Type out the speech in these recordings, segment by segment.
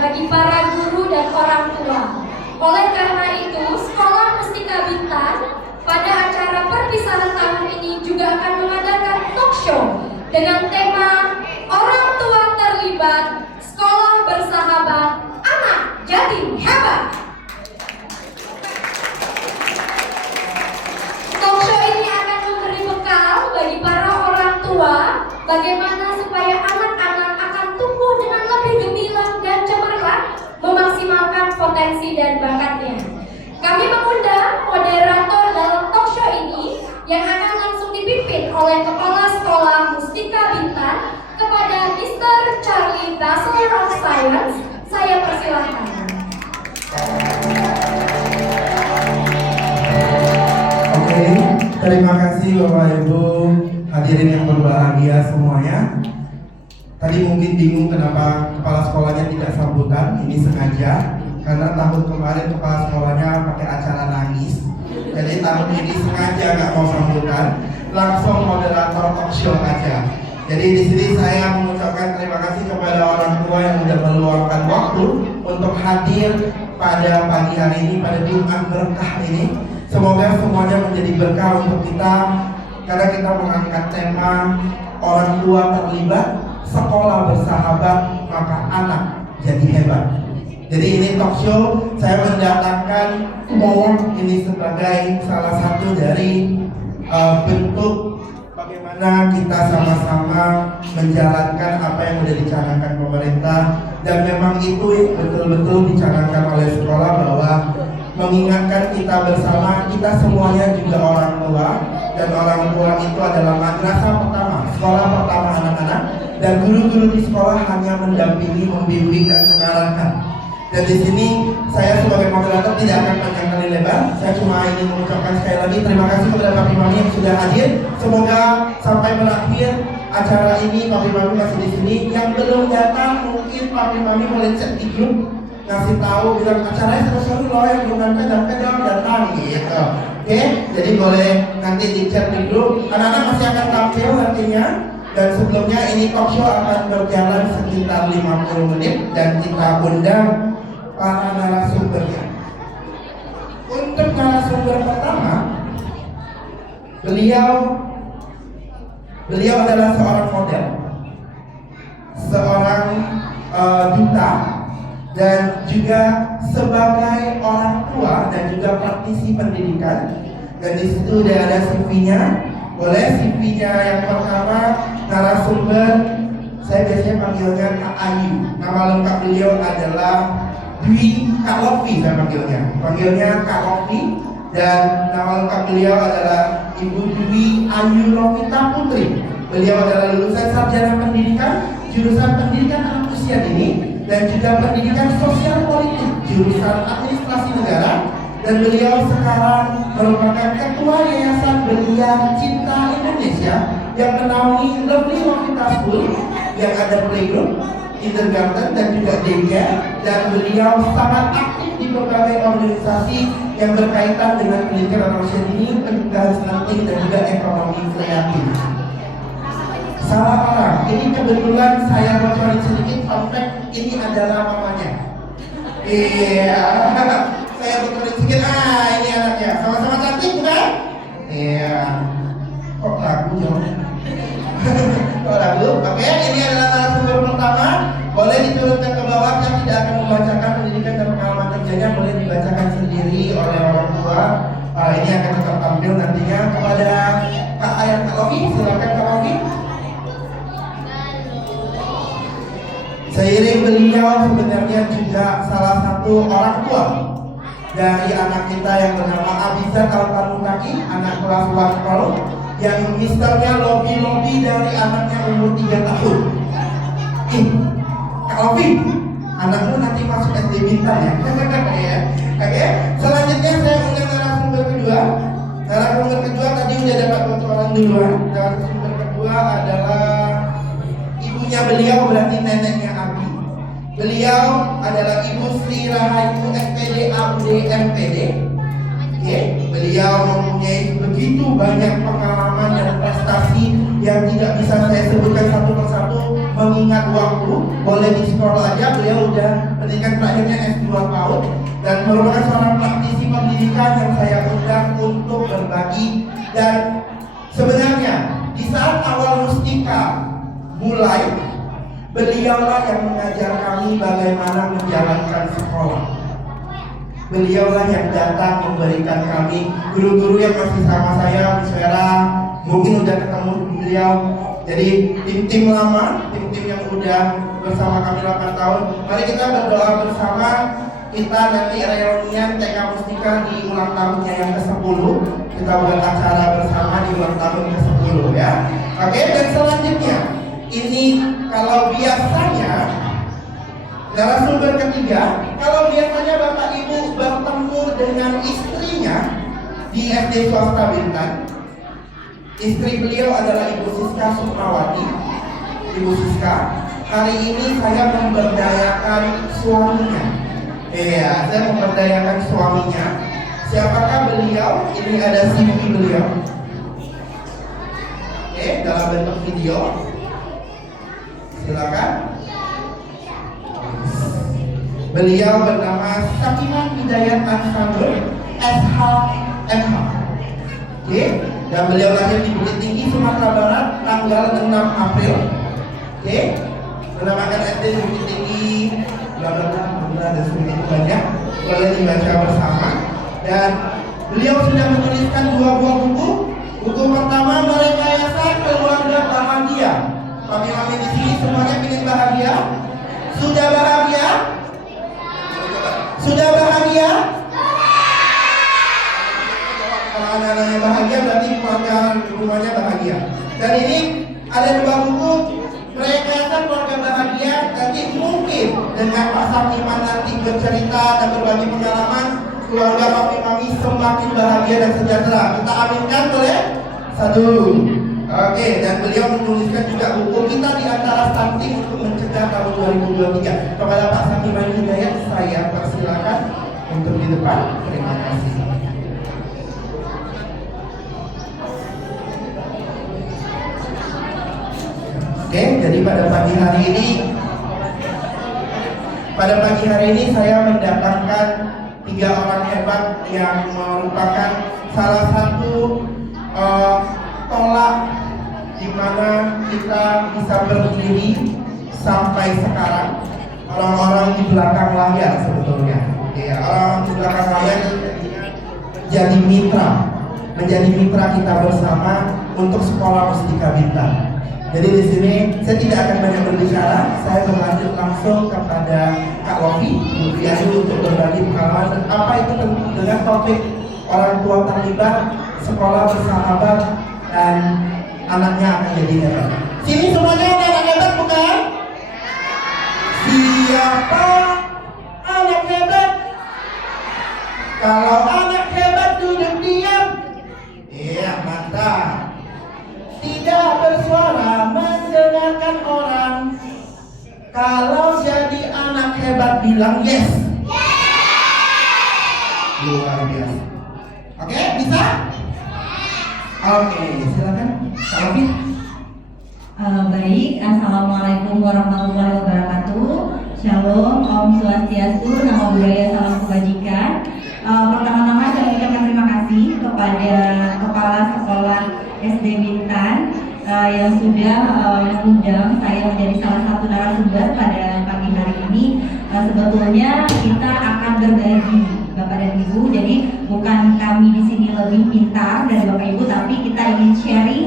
bagi para guru dan orang tua. Oleh karena itu, Sekolah Mustika Bintang pada acara perpisahan tahun ini juga akan mengadakan talk show dengan tema Orang Tua Terlibat, Sekolah Bersahabat, Anak Jadi Hebat. Talk show ini akan memberi bekal bagi para orang tua bagaimana supaya anak-anak akan tumbuh dengan lebih gemilang dan cemerlang, memaksimalkan potensi dan bakatnya. Kami mengundang moderator dalam talk show ini yang akan langsung dipimpin oleh Kepala Sekolah Mustika Bintang kepada Mr. Charlie Bachelor of Science. Saya persilahkan. Oke, terima kasih Bapak Ibu hadirin yang berbahagia semuanya. Tadi mungkin bingung kenapa kepala sekolahnya tidak sambutan. Ini sengaja karena tahun kemarin kepala sekolahnya pakai acara nangis. Jadi tahun ini sengaja nggak mau sambutan, langsung moderator talk show aja. Jadi di sini saya mengucapkan terima kasih kepada orang tua yang sudah meluangkan waktu untuk hadir pada pagi hari ini, pada Jumat berkah ini. Semoga semuanya menjadi berkah untuk kita karena kita mengangkat tema orang tua terlibat, sekolah bersahabat, maka anak jadi hebat. Jadi ini talk show saya mendatangkan ini sebagai salah satu dari bentuk bagaimana kita sama-sama menjalankan apa yang sudah dicanangkan pemerintah, dan memang itu betul-betul dicanangkan oleh sekolah bahwa mengingatkan kita bersama, kita semuanya juga orang tua, dan orang tua itu adalah madrasah pertama, sekolah pertama anak-anak, dan guru-guru di sekolah hanya mendampingi, membimbing dan mengarahkan. Dan di sini saya sebagai moderator tidak akan panjang kali lebar. Saya cuma ingin mengucapkan sekali lagi terima kasih kepada Papi Mami yang sudah hadir. Semoga sampai berakhir acara ini Papi Mami masih di sini. Yang belum datang mungkin Papi Mami boleh cek di grup, ngasih tahu bilang acaranya seru-seru loh, yang belum datang gitu. Oke, jadi boleh nanti di-chat di grup. Anak-anak masih akan tampil nantinya. Dan sebelumnya ini talk show akan berjalan sekitar 50 menit dan kita undang para narasumbernya. Untuk narasumber pertama, beliau adalah seorang model, seorang duta, dan juga sebagai orang tua dan juga praktisi pendidikan. Dan di situ udah ada CV-nya. Boleh CV-nya yang pertama narasumber, saya biasanya panggilnya Kak Ayu. Nama lengkap beliau adalah Dwi Kak Lofi, saya panggilnya Kak Lofi. Dan nama lengkap beliau adalah Ibu Dwi Ayu Lovita Putri. Beliau adalah lulusan sarjana pendidikan, jurusan pendidikan anak usia dini, dan juga pendidikan sosial politik, jurusan administrasi negara. Dan beliau sekarang merupakan ketua Yayasan Belia Cinta Indonesia yang menaungi Lovely Lovita School yang ada playgroup, kindergarten dan juga daycare. Dan beliau sangat aktif di berbagai organisasi yang berkaitan dengan pendidikan anak usia dini, pendidikan stunting dan juga ekonomi kreatif. Salah orang, ini kebetulan saya bocorin sedikit fun fact, ini adalah mamanya. Iya. Saya bocorin sedikit, ini anaknya, sama-sama cantik bukan? Iya. Kok ragu jawabnya? Kok ragu? Oke, ini adalah narasumber pertama. Boleh diturunkan ke bawah, yang tidak akan membacakan pendidikan dan pengalaman kerjanya, boleh dibacakan sendiri oleh orang tua. Ini akan tetap tampil nantinya. Kepada Kak Ayat Kak Lofi, silakan Kak Lofi. Seiring beliau sebenarnya juga salah satu orang tua dari anak kita yang bernama Abiza Al-Tanukaki, anak kelas 1 yang misternya lobby dari anaknya umur 3 tahun. Kak Lofi, anakmu nanti masuk SD Bintang ya. Oke, selanjutnya saya undang narasumber kedua. Narasumber kedua tadi udah dapat bocoran duluan. Narasumber kedua adalah ibunya beliau, berarti neneknya Abi. Beliau adalah Ibu Sri Rahayu SPD AUD MPD. Beliau mempunyai begitu banyak pengalaman dan prestasi yang tidak bisa saya sebutkan satu persatu mengingat waktu, boleh di scroll aja. Beliau udah pendidikan terakhirnya S2 PAUD dan merupakan seorang praktisi pendidikan yang saya undang untuk berbagi. Dan sebenarnya di saat awal Mustika mulai, beliaulah yang mengajar kami bagaimana menjalankan sekolah. Beliaulah yang datang memberikan kami, guru-guru yang masih sama saya, Miss Vera, mungkin udah ketemu beliau. Jadi tim-tim lama, tim-tim yang udah bersama kami 8 tahun, mari kita berdoa bersama. Kita nanti reunian TK Mustika di ulang tahunnya yang ke-10. Kita buat acara bersama di ulang tahun ke-10 ya. Oke, dan selanjutnya ini kalau biasanya narasumber ketiga, kalau biasanya Bapak Ibu bertemu dengan istrinya di SD swasta Bintan. Istri beliau adalah Ibu Siska Sukmawati. Ibu Siska, hari ini saya memberdayakan suaminya. Iya, saya memberdayakan suaminya. Siapakah beliau? Ini ada CV beliau. Oke, dalam bentuk video. Silakan. Beliau bernama Sakinah Hidayat Ansarul SHMH. Oke, dan beliau lahir di Bukit Tinggi, Sumatera Barat, tanggal 6 April. Oke, menamakan SD di Bukit Tinggi, bla bla bla, dan sebagainya banyak. Boleh dibaca bersama. Dan beliau sudah menuliskan 2 buah buku. Buku pertama, Merekayasa Keluarga Bahagia. Mami-mami di sini semuanya ingin bahagia? Sudah bahagia? Sudah bahagia? Kalau anak-anaknya bahagia berarti keluarga rumahnya bahagia. Dan ini ada 2 buku, Merekayasa Keluarga Bahagia. Nanti mungkin dengan Pak Sakiman nanti bercerita dan berbagi pengalaman, keluarga kami semakin bahagia dan sejahtera. Kita aminkan boleh? 1. Oke, dan beliau menuliskan juga buku Kita di Antara Stunting untuk Mencegah tahun 2023. Kepada Pak Sakiman Hidayat, saya persilakan untuk di depan. Terima kasih. Oke, jadi pada pagi hari ini saya mendatangkan 3 orang hebat yang merupakan salah satu tolak di mana kita bisa berdiri sampai sekarang. Orang-orang di belakang layar sebetulnya, ya, orang di belakang layar menjadi mitra kita bersama untuk Sekolah Mustika Bintan. Jadi di sini saya tidak akan banyak berbicara, saya berlanjut langsung kepada Kak Lofi, Bu Dianu untuk berbagi pengalaman apa itu dengan topik orang tua terlibat, sekolah bersahabat, dan anaknya akan jadi hebat. Sini semuanya ada anak hebat bukan? Siapa anak hebat? Kalau anak hebat duduk diam. Iya, mantap. Tidak bersuara, mendengarkan orang. Kalau jadi anak hebat bilang yes. Luar biasa. Oke, bisa? Oke, silakan. Kak Baik, Assalamualaikum warahmatullahi wabarakatuh. Shalom, Om Swastiastu, Namo Buddhaya, Salam Kebajikan. Pertama-tama saya mengucapkan terima kasih kepada Kepala Sekolah SD Bintan yang sudah mengundang saya menjadi salah satu narasumber pada pagi hari ini. Sebetulnya kita akan berbagi, Bapak dan Ibu. Jadi bukan kami di sini lebih pintar dari Bapak Ibu, tapi kita ingin sharing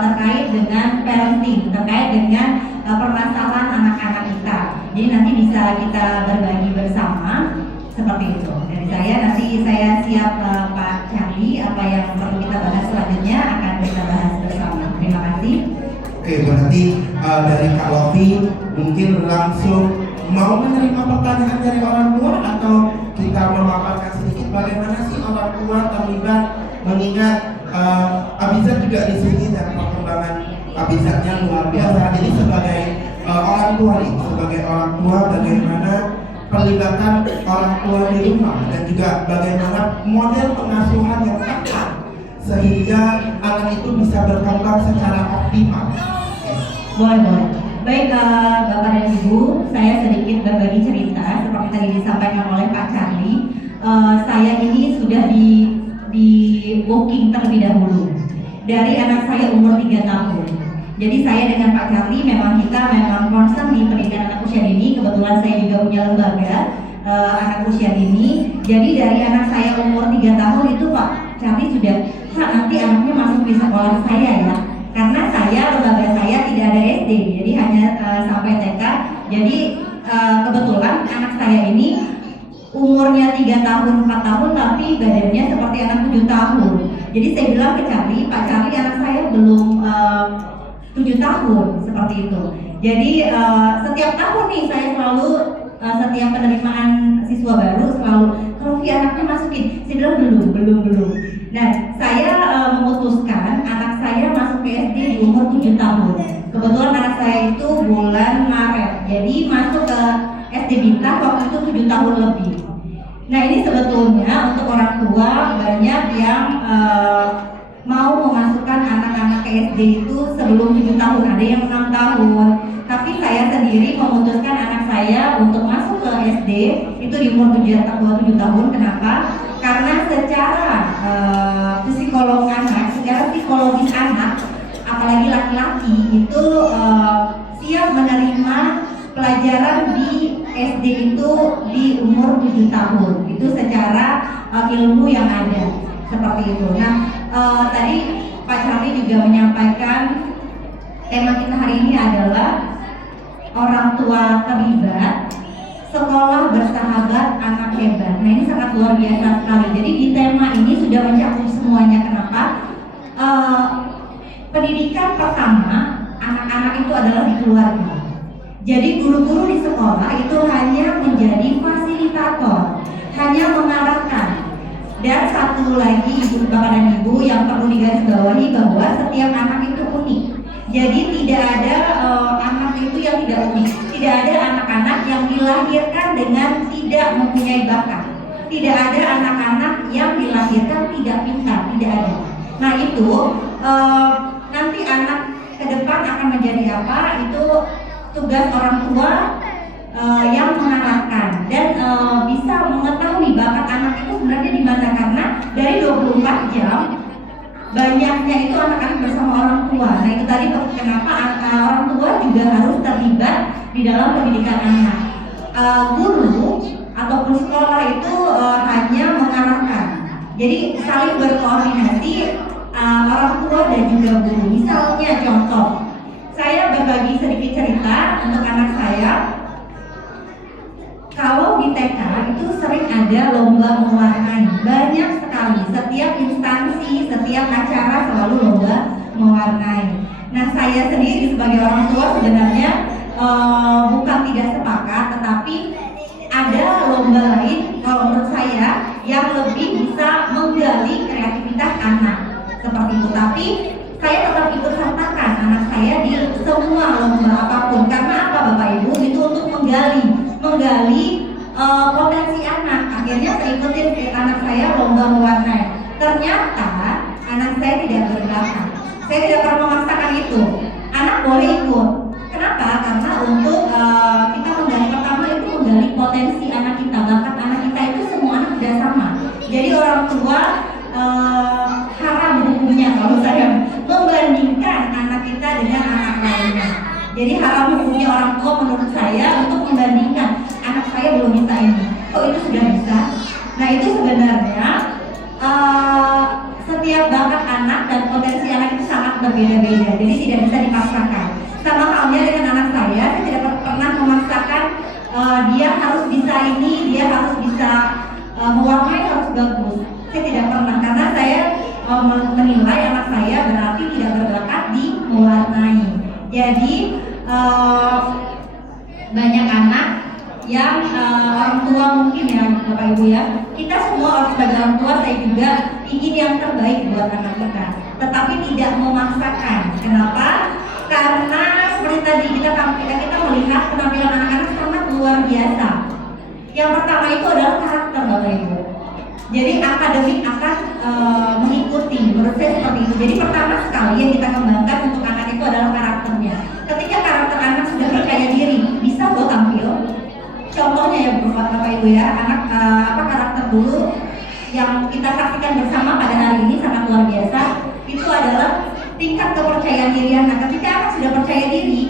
terkait dengan parenting, terkait dengan permasalahan anak-anak kita. Jadi nanti bisa kita berbagi bersama seperti itu. Dari saya nanti saya siap Pak Charlie, apa yang perlu kita bahas selanjutnya akan kita bahas bersama. Terima kasih. Oke, berarti dari Kak Lofi mungkin langsung mau menerima pertanyaan dari orang tua atau kita memaparkan sedikit bagaimana sih orang tua terlibat, mengingat Abizar juga di sini dan perkembangan Abizarnya luar biasa. Jadi sebagai orang tua nih, sebagai orang tua bagaimana pelibatan orang tua di rumah dan juga bagaimana model pengasuhan yang tepat sehingga anak itu bisa berkembang secara optimal? Boleh. Baik, Bapak dan Ibu, saya sedikit berbagi cerita seperti tadi disampaikan oleh Pak Charlie. Saya ini sudah di booking terlebih dahulu dari anak saya umur 3 tahun. Jadi saya dengan Pak Charlie memang concern di pendidikan anak usia dini. Kebetulan saya juga punya lembaga anak usia dini. Jadi dari anak saya umur 3 tahun itu Pak Charlie sudah, Pak, nanti anaknya masuk di sekolah saya ya. Karena lembaga saya tidak ada SD, jadi hanya sampai TK. Jadi kebetulan anak saya ini umurnya 3 tahun, 4 tahun, tapi badannya seperti anak 7 tahun. Jadi saya bilang ke Charlie, Pak Charlie, anak saya belum 7 tahun, seperti itu. Jadi setiap tahun nih saya selalu setiap penerimaan siswa baru selalu, kalau anaknya masukin, saya bilang belum. Nah, saya memutuskan anak saya masuk ke SD di umur 7 tahun. Kebetulan anak saya itu bulan Maret, jadi masuk ke SD Bintang waktu itu 7 tahun lebih. Nah, ini sebetulnya untuk orang tua banyak yang mau memasukkan anak-anak ke SD itu sebelum 7 tahun, ada yang 6 tahun. Tapi saya sendiri memutuskan anak saya untuk masuk ke SD itu di umur 7 tahun. Kenapa? Karena secara psikologis anak, apalagi laki-laki itu siap menerima pelajaran di SD itu di umur 7 tahun. Itu secara ilmu yang ada seperti itu. Nah, tadi Pak Charlie juga menyampaikan tema kita hari ini adalah orang tua terlibat, sekolah bersahabat, anak hebat. Nah, ini sangat luar biasa sekali. Jadi di tema ini sudah mencakup semuanya. Kenapa? Pendidikan pertama anak-anak itu adalah di keluarga. Jadi guru-guru di sekolah itu hanya menjadi fasilitator, hanya mengarahkan. Dan satu lagi Ibu Bapak dan Ibu yang perlu digarisbawahi bahwa setiap anak itu unik. Jadi tidak ada anak itu yang tidak unik. Tidak ada anak-anak yang dilahirkan dengan tidak mempunyai bakat. Tidak ada anak-anak yang dilahirkan tidak pintar, tidak ada. Nah, itu nanti anak ke depan akan menjadi apa? Itu tugas orang tua yang mengarahkan dan bisa mengetahui bakat anak itu sebenarnya di mana, karena dari 24 jam banyaknya itu anak-anak bersama orang tua. Nah, itu tadi kenapa orang tua juga harus terlibat di dalam pendidikan anak. Guru ataupun sekolah itu hanya mengarahkan. Jadi saling berkoordinasi orang tua dan juga guru. Misalnya contoh, saya berbagi sedikit cerita untuk anak saya. Kalau di TK itu sering ada lomba mewarnai, banyak sekali. Setiap instansi, setiap acara selalu lomba mewarnai. Nah, saya sendiri sebagai orang tua sebenarnya bukan tidak sepakat, tetapi ada lomba lain kalau menurut saya yang lebih bisa menggali kreativitas anak seperti itu. Tapi saya tetap ikut sertakan anak saya di semua lomba apapun. Karena apa, Bapak Ibu? Itu untuk menggali potensi anak. Akhirnya saya ikutin anak saya lomba mewarnai. Ternyata anak saya tidak berbakat. Saya tidak pernah memaksakan itu. Anak boleh ikut. Kenapa? Karena untuk kita menggali, pertama itu menggali potensi anak kita. Bakat anak kita itu semua anak tidak sama. Jadi orang tua haram hukumnya kalau saya membandingkan anak kita dengan anak lainnya. Jadi haram hukumnya orang tua menurut saya untuk membandingkan anak saya belum bisa ini, kok itu sudah bisa. Nah, itu sebenarnya setiap bakat anak dan potensi anak itu sangat berbeda-beda. Jadi tidak bisa dipaksakan. Sama halnya dengan anak saya tidak pernah memaksakan dia harus bisa ini, dia harus bisa mewarnai, harus bagus. Saya tidak pernah, karena saya menilai anak saya berarti tidak berbakat di mewarnai. Jadi banyak anak yang orang tua mungkin ya Bapak Ibu ya, kita semua orang sebagai orang tua, saya juga ingin yang terbaik buat anak kita, tetapi tidak memaksakan. Kenapa? Karena seperti tadi kita melihat penampilan anak-anak sangat luar biasa. Yang pertama itu adalah karakter, Bapak Ibu. Jadi akademik akan mengikuti. Menurut saya seperti itu. Jadi pertama sekali yang kita kembangkan untuk anak itu adalah karakternya. Ketika karakter anak sudah percaya diri, bisa kok tampil. Contohnya ya Bapak Ibu ya, anak karakter dulu yang kita saksikan bersama pada hari ini sangat luar biasa. Itu adalah tingkat kepercayaan diri anak. Ketika anak sudah percaya diri,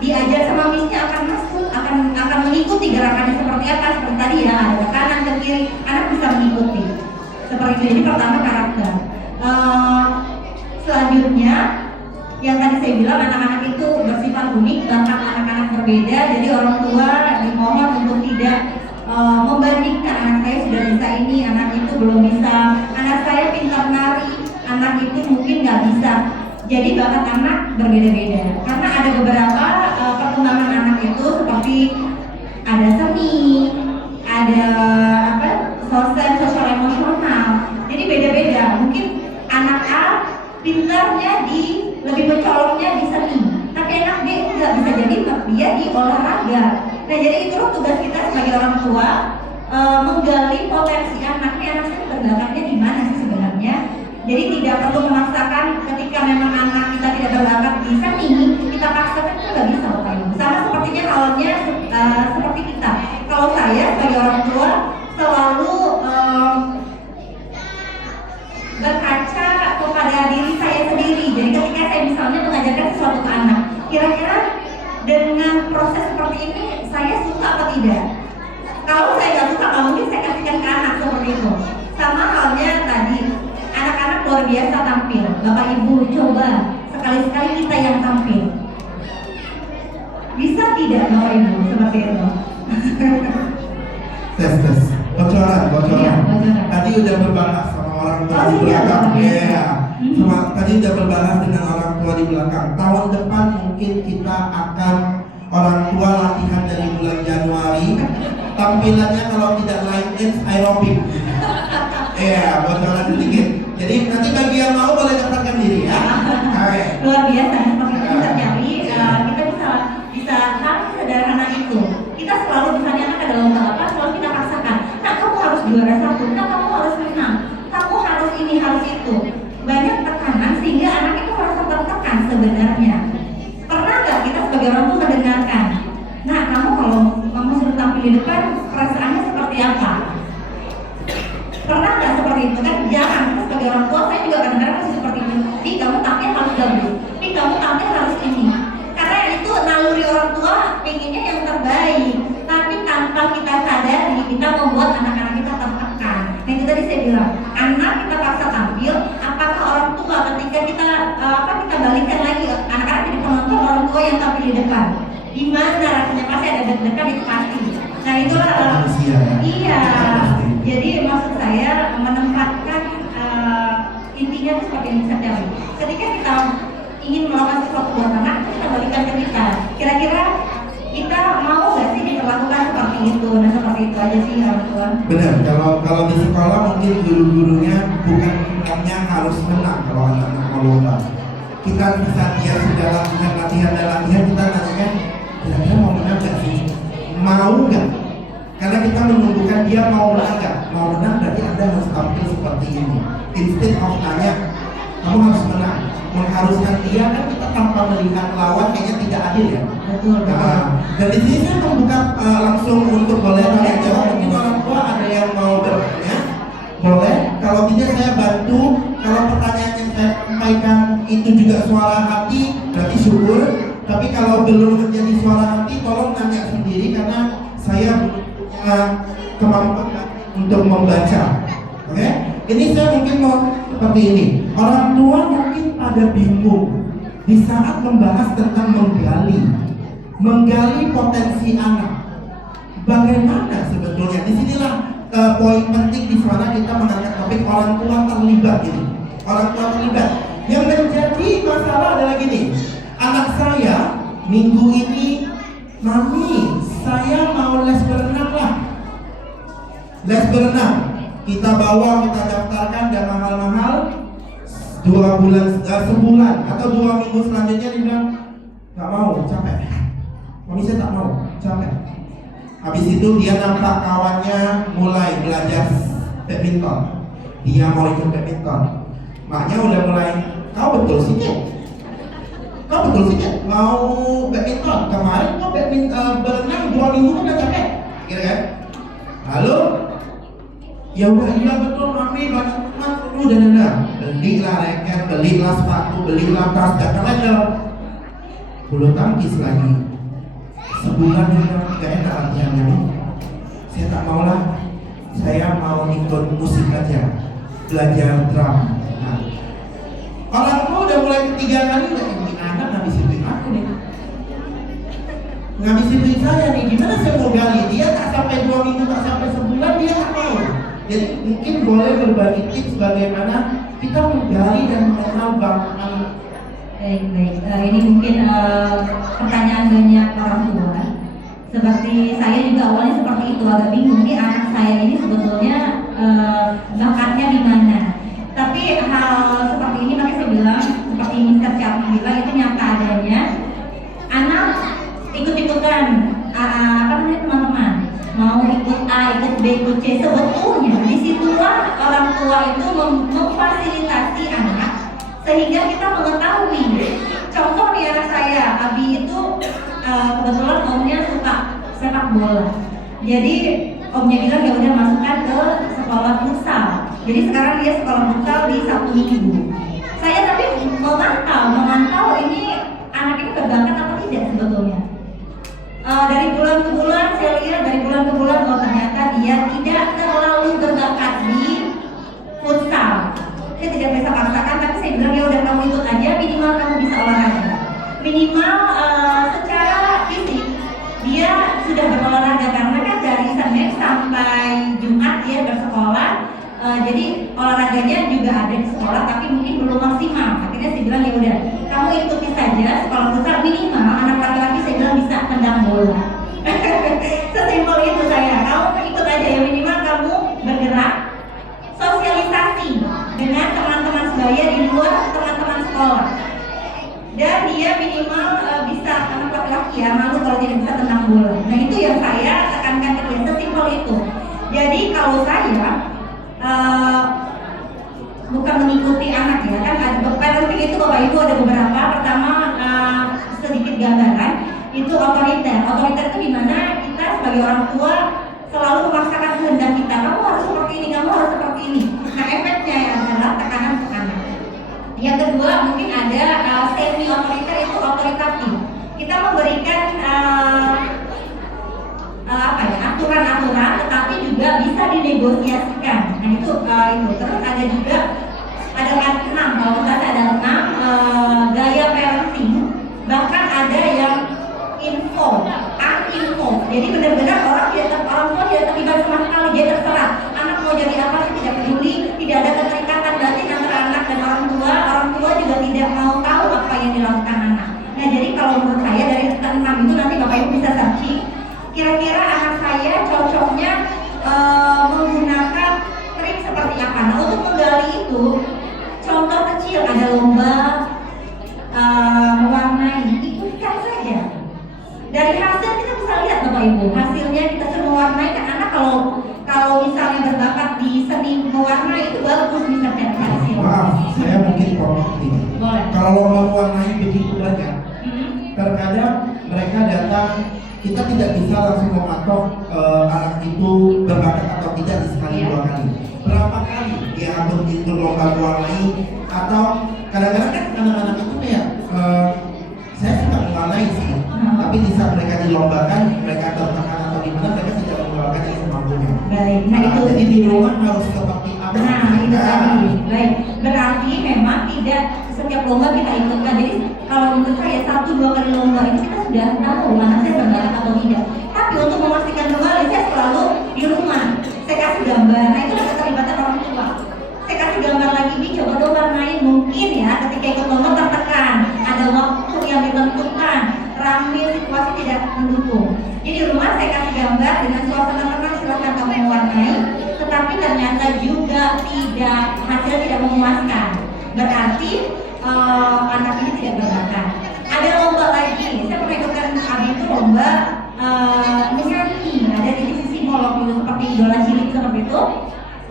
diajar sama misnya akan masuk, akan mengikuti gerakannya seperti apa, seperti tadi ya, ada ke kanan ke kiri, anak bisa mengikuti. Seperti itu. Ini pertama karakter. Selanjutnya yang tadi saya bilang anak-anak itu bersifat unik, bahkan anak-anak berbeda. Jadi orang tua dimohon untuk tidak membandingkan anak saya sudah bisa ini, anak itu belum bisa, anak saya pintar nari, anak itu mungkin nggak bisa. Jadi bakat anak berbeda-beda karena ada beberapa perkembangan anak itu seperti ada seni, ada sosial emosional. Jadi beda-beda. Mungkin anak A pintarnya lebih mencoloknya di seni, tapi anak B nggak bisa, jadi dia di olahraga. Nah jadi itulah tugas kita sebagai orang tua, menggali potensi anaknya, anak saya berbakatnya di mana sih sebenarnya. Jadi tidak perlu memaksakan ketika memang anak kita tidak berbakat di seni, kita paksakan itu nggak bisa Bapak Ibu. Sama sepertinya halnya seperti kita. Kalau saya sebagai orang tua selalu berkaca kepada diri saya sendiri. Jadi ketika saya misalnya mengajarkan sesuatu ke anak, kira-kira dengan proses seperti ini saya suka apa tidak? Kalau saya nggak suka, nggak mungkin saya kasihkan ke anak seperti itu. Sama halnya tadi, anak-anak luar biasa tampil. Bapak Ibu coba sekali-sekali kita yang tampil. Bisa tidak Bapak Ibu seperti itu? Tes. Bocoran. Iya, bocoran. Tadi udah berbahas sama orang tua di iya, belakang. iya. Tadi udah berbahas dengan orang tua di belakang. Tahun depan mungkin kita akan orang tua latihan dari bulan Januari. Tampilannya kalau tidak line dance aerobik. Iya, bocoran sedikit. Jadi nanti bagi yang mau boleh daftarkan diri ya. Oke. Luar biasa seperti itu terjadi. Kita bisa hal sederhana itu. Kita selalu misalnya anak ada lomba apa, selalu kita paksakan. Nah kamu harus juara satu, nah kamu harus menang, kamu harus ini, harus itu. Banyak tekanan sehingga anak itu merasa tertekan sebenarnya. Pernah nggak kita sebagai orang tua mendengarkan? Nah kamu kalau kamu sudah tampil di depan, perasaannya seperti apa? Pernah nggak seperti itu kan? Jangan. Kita sebagai orang tua, saya juga kadang-kadang masih seperti itu. Nih kamu tampil harus bagus, nih kamu tampil harus ini. Karena itu naluri orang tua pengennya yang terbaik, tapi tanpa kita sadari kita membuat anak-anak kita tertekan. Nah itu tadi saya bilang, anak kita paksa tampil, apakah orang tua ketika kita balikan lagi anak-anak jadi penonton, orang tua yang tampil di depan, gimana rasanya? Pasti ada deg-degan, itu pasti. Nah itulah iya. Jadi maksud saya menempatkan intinya itu seperti yang bisa terjadi. Ketika kita ingin melakukan sesuatu buat anak, kita balikan ke kita. Kira-kira kita mau nggak sih diperlakukan seperti itu? Nah seperti itu aja sih orang tua. Benar. Kalau di sekolah mungkin guru-gurunya bukan hanya harus menang kalau anak-anak mau lomba. Kita bisa dia sudah latihan kita nanya, kira-kira mau menang nggak sih? Mau nggak? Karena kita menumbuhkan dia mau menang nggak? Mau menang berarti Anda harus tampil seperti ini. Instead of tanya, kamu harus menang. Mengharuskan dia kan kita tanpa melihat lawan kayaknya tidak adil ya. Betul. Dan di sini saya membuka langsung untuk boleh tanya jawab. Mungkin orang tua ada yang mau bertanya, boleh. Kalau tidak saya bantu. Kalau pertanyaan yang saya sampaikan itu juga suara hati, berarti syukur. Tapi kalau belum menjadi suara hati, tolong tanya sendiri karena saya punya kemampuan untuk membaca. Oke? Ini saya mungkin mau seperti ini. Orang tua mungkin pada bingung di saat membahas tentang menggali potensi anak. Bagaimana sebetulnya? Disinilah poin penting di sana kita mengangkat topik orang tua terlibat ini. Orang tua terlibat. Yang menjadi masalah adalah gini. Anak saya minggu ini, mami, saya mau les berenang lah. Les berenang. Kita bawa, kita daftarkan dan mahal-mahal. 2 bulan, sebulan atau 2 minggu selanjutnya dia bilang nggak mau, capek. Mami saya tak mau, capek. Habis itu dia nampak kawannya mulai belajar badminton. Dia mau ikut badminton. maknya udah mulai, kau betul sih Cek? Kau betul sih Cek? Mau badminton? Kemarin kau berenang 2 minggu kan udah capek, gitu kan? Lalu ya udah iya betul mami banyak banget udah belilah racket, belilah sepatu, belilah tas, datang aja bulu tangkis lagi sebulan juga gak enak latihannya nih. Saya tak mau lah, saya mau ikut musik aja, belajar drum. Nah, orang tua udah mulai ketiga kali udah ini anak ngabisin duit aku nih, ngabisin duit saya nih, gimana saya mau gali dia tak sampai 2 minggu, tak sampai sebulan dia tak mau. Jadi mungkin boleh berbagi tips bagaimana kita menggali dan mengenal bangsa. Baik. Ini mungkin pertanyaan banyak orang tua. Seperti saya juga awalnya seperti itu, agak bingung nih anak saya ini sebetulnya bakatnya di mana. Tapi hal seperti ini makanya saya bilang, seperti Mr. Chapi bilang itu nyata adanya. Anak ikut-ikutan apa namanya teman-teman, mau ikut A, ikut B, ikut C. Sebetulnya disitulah orang tua itu memfasilitasi anak sehingga kita mengetahui. Contoh nih anak saya, Abi itu kebetulan omnya suka sepak bola. Jadi omnya bilang ya udah masukkan ke sekolah futsal. Jadi sekarang dia sekolah futsal di Sabtu Minggu. Saya tapi memantau ini anak ini berbakat apa tidak sebetulnya. Dari bulan ke bulan saya lihat oh ternyata dia tidak terlalu berbakat di futsal. Saya tidak bisa paksakan, tapi saya bilang ya udah kamu ikut aja, minimal kamu bisa olahraga. Minimal secara fisik dia sudah berolahraga karena kan dari Senin sampai Jumat dia bersekolah. Jadi olahraganya juga ada di sekolah tapi mungkin belum maksimal. Akhirnya saya bilang ya udah kamu ikuti saja sekolah futsal, minimal anak laki-laki saya bilang bisa tendang bola. Sesimpel itu saya. Kamu ikut aja ya, minimal kamu bergerak, sosialisasi dengan teman-teman sebaya di luar teman-teman sekolah. Dan dia minimal bisa, anak laki-laki ya, malu kalau tidak bisa tendang bola. Nah itu yang saya tekankan ke dia, sesimpel itu. Jadi kalau saya bukan mengikuti anak ya, kan ada parenting itu Bapak Ibu ada beberapa. Pertama sedikit gambaran, itu otoriter. Otoriter itu dimana kita sebagai orang tua selalu memaksakan kehendak kita, kamu harus seperti ini, kamu harus seperti ini. Nah efeknya adalah tekanan ke anak. Yang kedua mungkin ada semi otoriter, itu otoritatif. Kita memberikan aturan-aturan, tetapi juga bisa dinegosiasikan. Nah itu. Terus ada juga ada 6, kalau nggak ada 6 gaya parenting. Bahkan ada yang uninfo. Jadi benar-benar orang tua tidak terlibat sama sekali, dia terserah. Anak mau jadi apa sih tidak peduli, tidak ada keterikatan batin antara anak dan orang tua juga tidak mau tahu apa yang dilakukan anak. Nah jadi kalau menurut saya dari 6 itu nanti Bapak Ibu bisa searching. Kira-kira anak saya cocoknya menggunakan trik seperti apa. Nah untuk menggali itu, contoh kecil ada lomba mewarnai, ikutkan saja. Dari hasil kita bisa lihat Bapak Ibu, hasilnya kita suruh mewarnai kan anak kalau misalnya berbakat di seni mewarnai itu bagus bisa dari hasil. Maaf, saya mungkin potong ini. Boleh. Kalau lomba mewarnai begitu banyak, terkadang mereka datang, kita tidak bisa langsung mematok anak itu berbakat atau tidak di sekali 2 kali. Berapa kali dia atur itu lomba mewarnai, atau kadang-kadang kan anak-anak itu ya saya suka mewarnai sih, tapi bisa mereka dilombakan, mereka tertekan atau gimana, mereka tidak membawakan yang semampunya. Baik, nah itu jadi di rumah harus seperti apa? Nah itu tadi. Baik, berarti memang tidak setiap lomba kita ikutkan. Jadi kalau menurut saya 1-2 kali lomba itu kita sudah tahu mana saya berbakat atau tidak. Tapi untuk memastikan kembali, saya selalu di rumah saya kasih gambar. Nah itu ada keterlibatan orang tua. Saya kasih gambar lagi, ini coba dong warnain. Mungkin ya ketika ikut lomba tertekan, ada waktu yang ditentukan, rame, situasi tidak mendukung. Jadi di rumah saya kasih gambar dengan suasana tenang, silakan kamu mewarnai. Tetapi ternyata juga hasilnya tidak memuaskan. Berarti anak ini tidak berbakat. Ada lomba lagi, saya pernah ikutkan Abi itu lomba menyanyi. Ada di sisi molok itu seperti idola cilik seperti itu.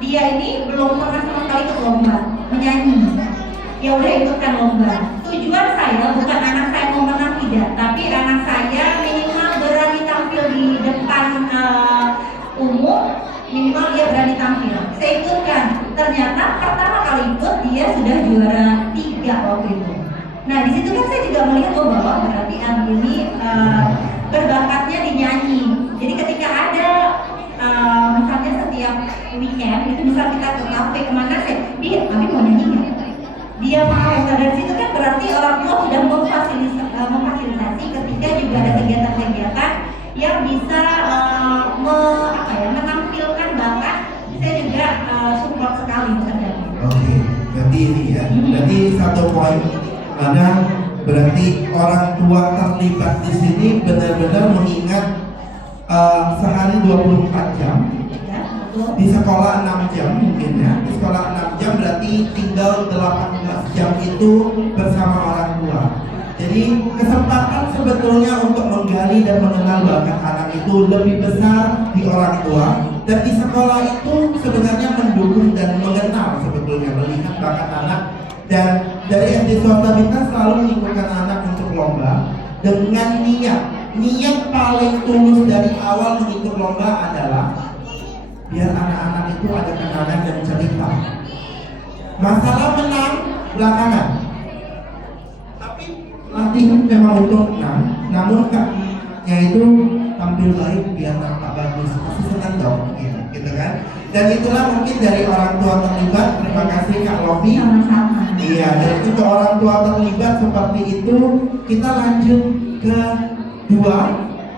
Dia ini belum pernah sama sekali ikut lomba menyanyi. ya udah ikutkan lomba. Tujuan saya bukan anak saya mau menang tidak, tapi anak saya minimal berani tampil di depan umum, minimal dia berani tampil. Saya ikutkan, ternyata pertama kali ikut dia sudah juara 3 waktu itu. Nah di situ kan saya juga melihat bahwa berarti ini berbakatnya di nyanyi. Jadi ketika ada misalnya setiap weekend itu bisa kita ke kafe kemana sih, dia tapi mau nyanyi nggak? Dia mau. Nah dari situ kan berarti orang tua sudah memfasilitasi ketika juga ada kegiatan-kegiatan yang bisa menampilkan bakat. Saya juga support sekali misalnya. Oke, berarti ini ya, berarti satu poin mana berarti orang tua terlibat di sini benar-benar mengingat sehari 24 jam. Di sekolah 6 jam mungkin ya, di sekolah 6 jam berarti tinggal 18 jam itu bersama orang tua. Jadi kesempatan sebetulnya untuk menggali dan mengenal bakat anak itu lebih besar di orang tua, dan di sekolah itu sebenarnya mendukung dan mengenal sebetulnya, melihat bakat anak. Dan dari SD swasta kita selalu menginginkan anak untuk lomba dengan niat paling tulus dari awal mengikut lomba adalah biar anak-anak itu ada kenangan dan cerita. Masalah menang belakangan. Tapi latihan memang untuk menang, namun kaknya itu tampil baik biar tampak bagus. Pasti senang dong, gitu kan? Dan itulah mungkin dari orang tua terlibat. Terima kasih Kak Lofi. Iya, dan itu orang tua terlibat seperti itu. Kita lanjut ke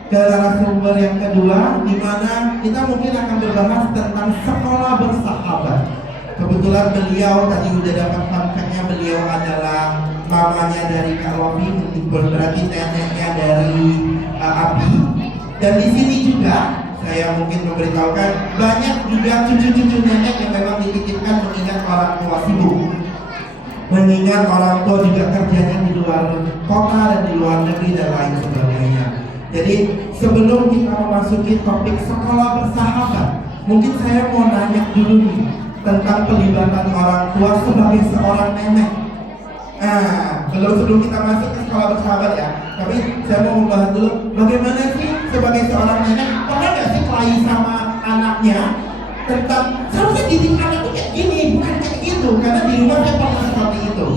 narasumber yang kedua, di mana kita mungkin akan berbahas tentang sekolah bersahabat. Kebetulan beliau tadi udah dapat fun fact-nya, beliau adalah mamanya dari Kak Lofi, berarti neneknya dari Abi. Dan di sini juga saya mungkin memberitahukan banyak juga cucu-cucu nenek yang memang dititipkan mengingat orang tua sibuk, mengingat orang tua juga kerjanya di luar kota dan di luar negeri dan lain sebagainya. Jadi sebelum kita memasuki topik sekolah bersahabat, mungkin saya mau nanya dulu nih tentang pelibatan orang tua sebagai seorang nenek. Sebelum kita masuk ke sekolah bersahabat ya, tapi saya mau membahas dulu bagaimana sih sebagai seorang nenek, pernah nggak sih kelahi sama anaknya tentang seharusnya didik anak itu kayak gini, bukan kayak gitu, karena di rumah saya pernah seperti itu.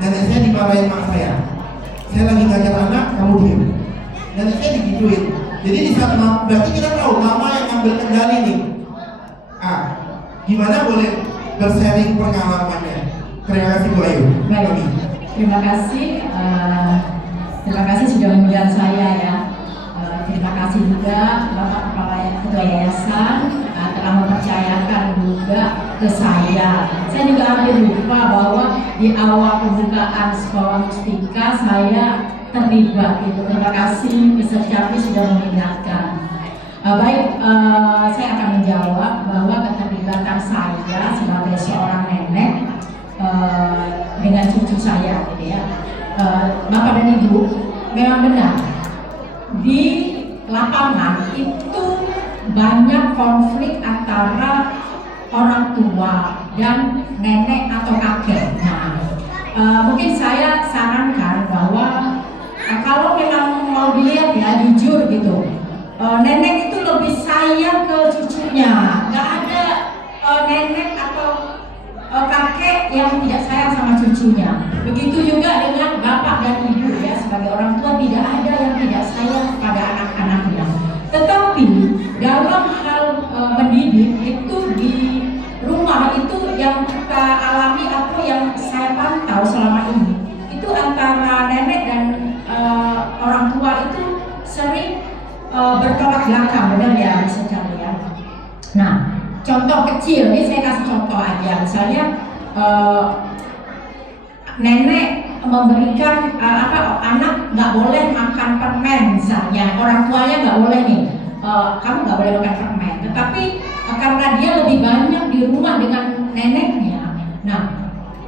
Nenek saya dimarahin mak saya lagi ngajar anak, kamu diam. Nenek saya digituin. Jadi di saat berarti kita tahu mama yang ngambil kendali nih. Gimana boleh bersharing pengalamannya? Terima kasih Bu Ayu. Baik, terima kasih. Terima kasih sudah mengundang saya ya. Terima kasih juga Bapak Kepala Ketua Yayasan telah mempercayakan juga ke saya. Saya juga hampir lupa bahwa di awal pembukaan sekolah Mustika saya terlibat itu. Terima kasih Mr. Capi sudah mengingatkan. Saya akan menjawab bahwa keterlibatan saya sebagai seorang nenek dengan cucu saya, gitu ya. Bapak dan Ibu, memang benar di lapangan itu banyak konflik antara orang tua dan nenek atau kakek. Nah, mungkin saya sarankan bahwa kalau memang mau dilihat ya jujur gitu, nenek itu lebih sayang ke cucunya. Nggak ada nenek atau kakek yang tidak sayang sama cucunya. Begitu juga dengan bapak dan ibu ya, sebagai orang tua tidak ada yang tidak sayang kepada anak-anaknya. Tetapi dalam hal mendidik itu di rumah itu yang kita alami atau yang saya pantau selama ini itu antara nenek dan orang tua itu sering bertolak belakang, benar ya misalnya ya. Nah, contoh kecil, ini saya kasih contoh aja. Misalnya nenek memberikan anak nggak boleh makan permen misalnya, orang tuanya nggak boleh nih, kamu nggak boleh makan permen. Tetapi karena dia lebih banyak di rumah dengan neneknya, nah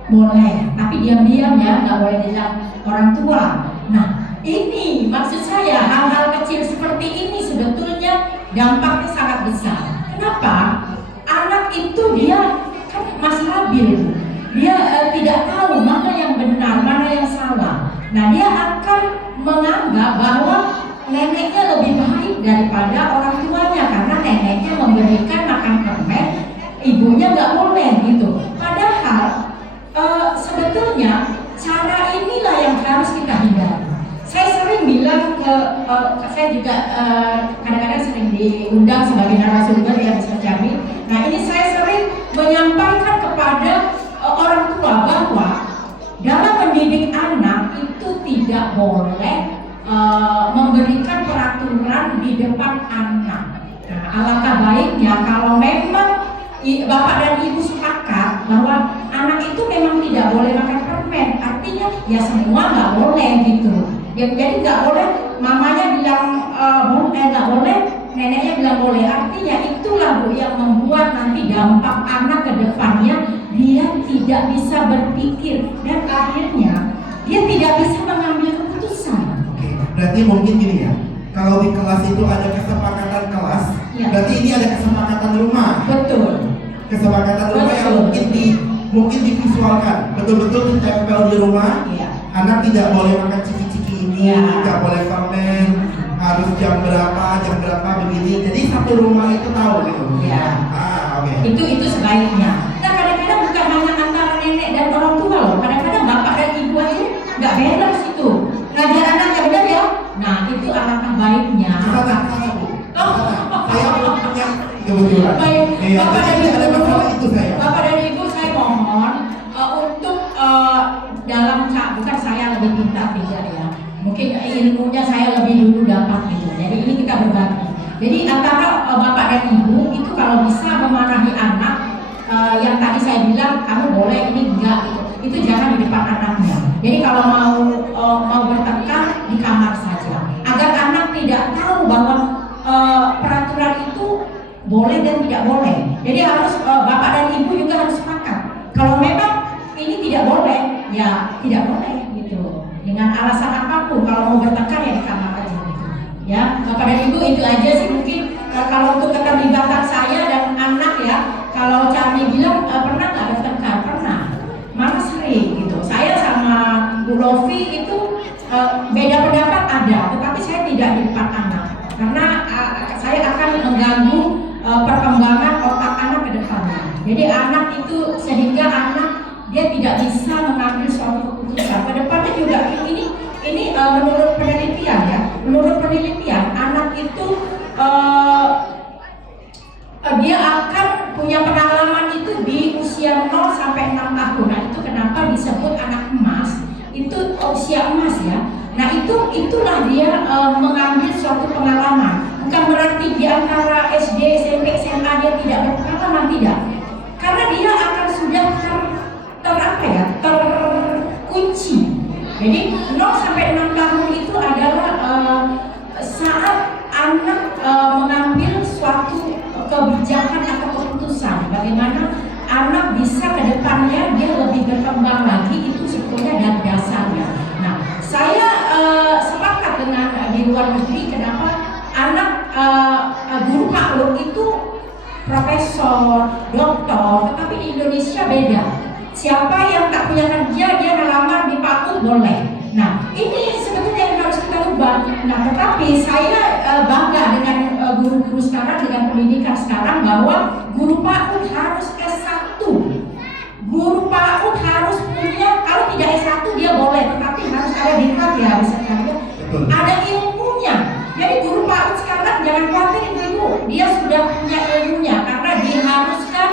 boleh. Tapi diam-diam ya, nggak boleh bilang orang tua. Nah, ini maksud saya hal-hal kecil seperti ini sebetulnya dampaknya sangat besar. Kenapa? Anak itu dia kan masih labil, dia tidak tahu Nah, dia akan menganggap bahwa neneknya lebih baik daripada orang tuanya karena neneknya memberikan makan permen, ibunya nggak boleh gitu. Padahal sebetulnya cara inilah yang harus kita hindari. Saya sering bilang saya juga kadang-kadang sering diundang sebagai narasumber yang Jamil. Nah, ini saya sering menyampaikan kepada orang tua bahwa dalam mendidik anak itu tidak boleh memberikan peraturan di depan anak. Nah, alangkah baiknya kalau memang bapak dan ibu sepakat bahwa anak itu memang tidak boleh makan permen, artinya ya semua nggak boleh gitu. Ya, jadi nggak boleh mamanya bilang nggak boleh, neneknya bilang boleh. Artinya itulah Bu yang membuat nanti dampak anak ke depannya dia tidak bisa berpikir dan akhirnya dia tidak bisa mengambil keputusan. Oke, berarti mungkin gini ya. Kalau di kelas itu ada kesepakatan kelas, Ya. berarti ini ada kesepakatan rumah. Betul. Kesepakatan rumah yang mungkin divisualkan, betul-betul ditempel di rumah. Iya. Anak tidak boleh makan ciki-ciki ini, Ya. tidak boleh permen, harus jam berapa begini. Jadi satu rumah itu tahu gitu. Ya. Oke. Itu sebaiknya. Nah, kadang-kadang bukan hanya antara nenek dan orang tua loh. Kadang-kadang bapak dan ibu aja nggak balance itu. Ngajar anak yang benar ya. Nah, itu alangkah baiknya. Sana, Bu. Saya belum punya kebetulan. Baik, Iya, Bapak dan jadi ada Ibu, masalah itu saya. Bapak dan Ibu, saya mohon untuk dalam bukan saya lebih pintar tidak ya. Mungkin ilmunya saya lebih dulu dapat gitu. Jadi ini kita berbagi. Jadi antara bapak dan ibu itu kalau bisa memarahi anak yang tadi saya bilang kamu boleh ini enggak gitu. Itu jangan di depan anaknya. Jadi kalau mau bertengkar di kamar saja. Agar anak tidak tahu bahwa peraturan itu boleh dan tidak boleh. Jadi harus bapak dan ibu juga harus sepakat. Kalau memang ini tidak boleh, ya tidak boleh gitu. Dengan alasan apapun, kalau mau bertengkar ya di kamar aja gitu. Ya, bapak dan ibu itu aja sih mungkin kalau untuk keterlibatan saya dan anak ya. Kalau Charlie bilang pernah nggak bertengkar? Pernah. Malah sering gitu. Saya sama Bu Lofi itu beda pendapat ada, tetapi saya tidak di depan anak karena saya akan mengganggu perkembangan otak anak ke depannya. Jadi anak itu sehingga anak dia tidak bisa mengambil suatu keputusan. Ke depannya juga ini menurut penelitian ya, menurut penelitian anak itu dia akan punya pengalaman itu di usia 0 sampai 6 tahun. Nah, itu kenapa disebut anak emas? Itu usia emas ya. Nah, itulah dia mengambil suatu pengalaman. Bukan berarti di antara SD, SMP, SMA dia tidak berpengalaman, tidak. Karena dia akan sudah terkunci. Jadi 0 sampai 6 tahun itu adalah saat anak mengambil suatu kebijakan atau keputusan. Bagaimana anak bisa ke depannya dia lebih berkembang lagi, itu sebetulnya dari dasarnya. Nah, saya sepakat dengan di luar negeri kenapa anak guru PAUD itu profesor, doktor, tetapi di Indonesia beda. Siapa yang tak punya kerja dia melamar di PAUD boleh. Nah, ini sebetulnya yang harus kita ubah. Nah, tetapi saya bangga dengan guru-guru sekarang, dengan pendidikan sekarang bahwa guru PAUD harus S1. Guru PAUD harus punya, kalau tidak S1 dia boleh, tetapi harus ada diklat ya, bisa ada ilmunya. Jadi guru PAUD sekarang jangan khawatir ibu, dia sudah punya ilmunya karena diharuskan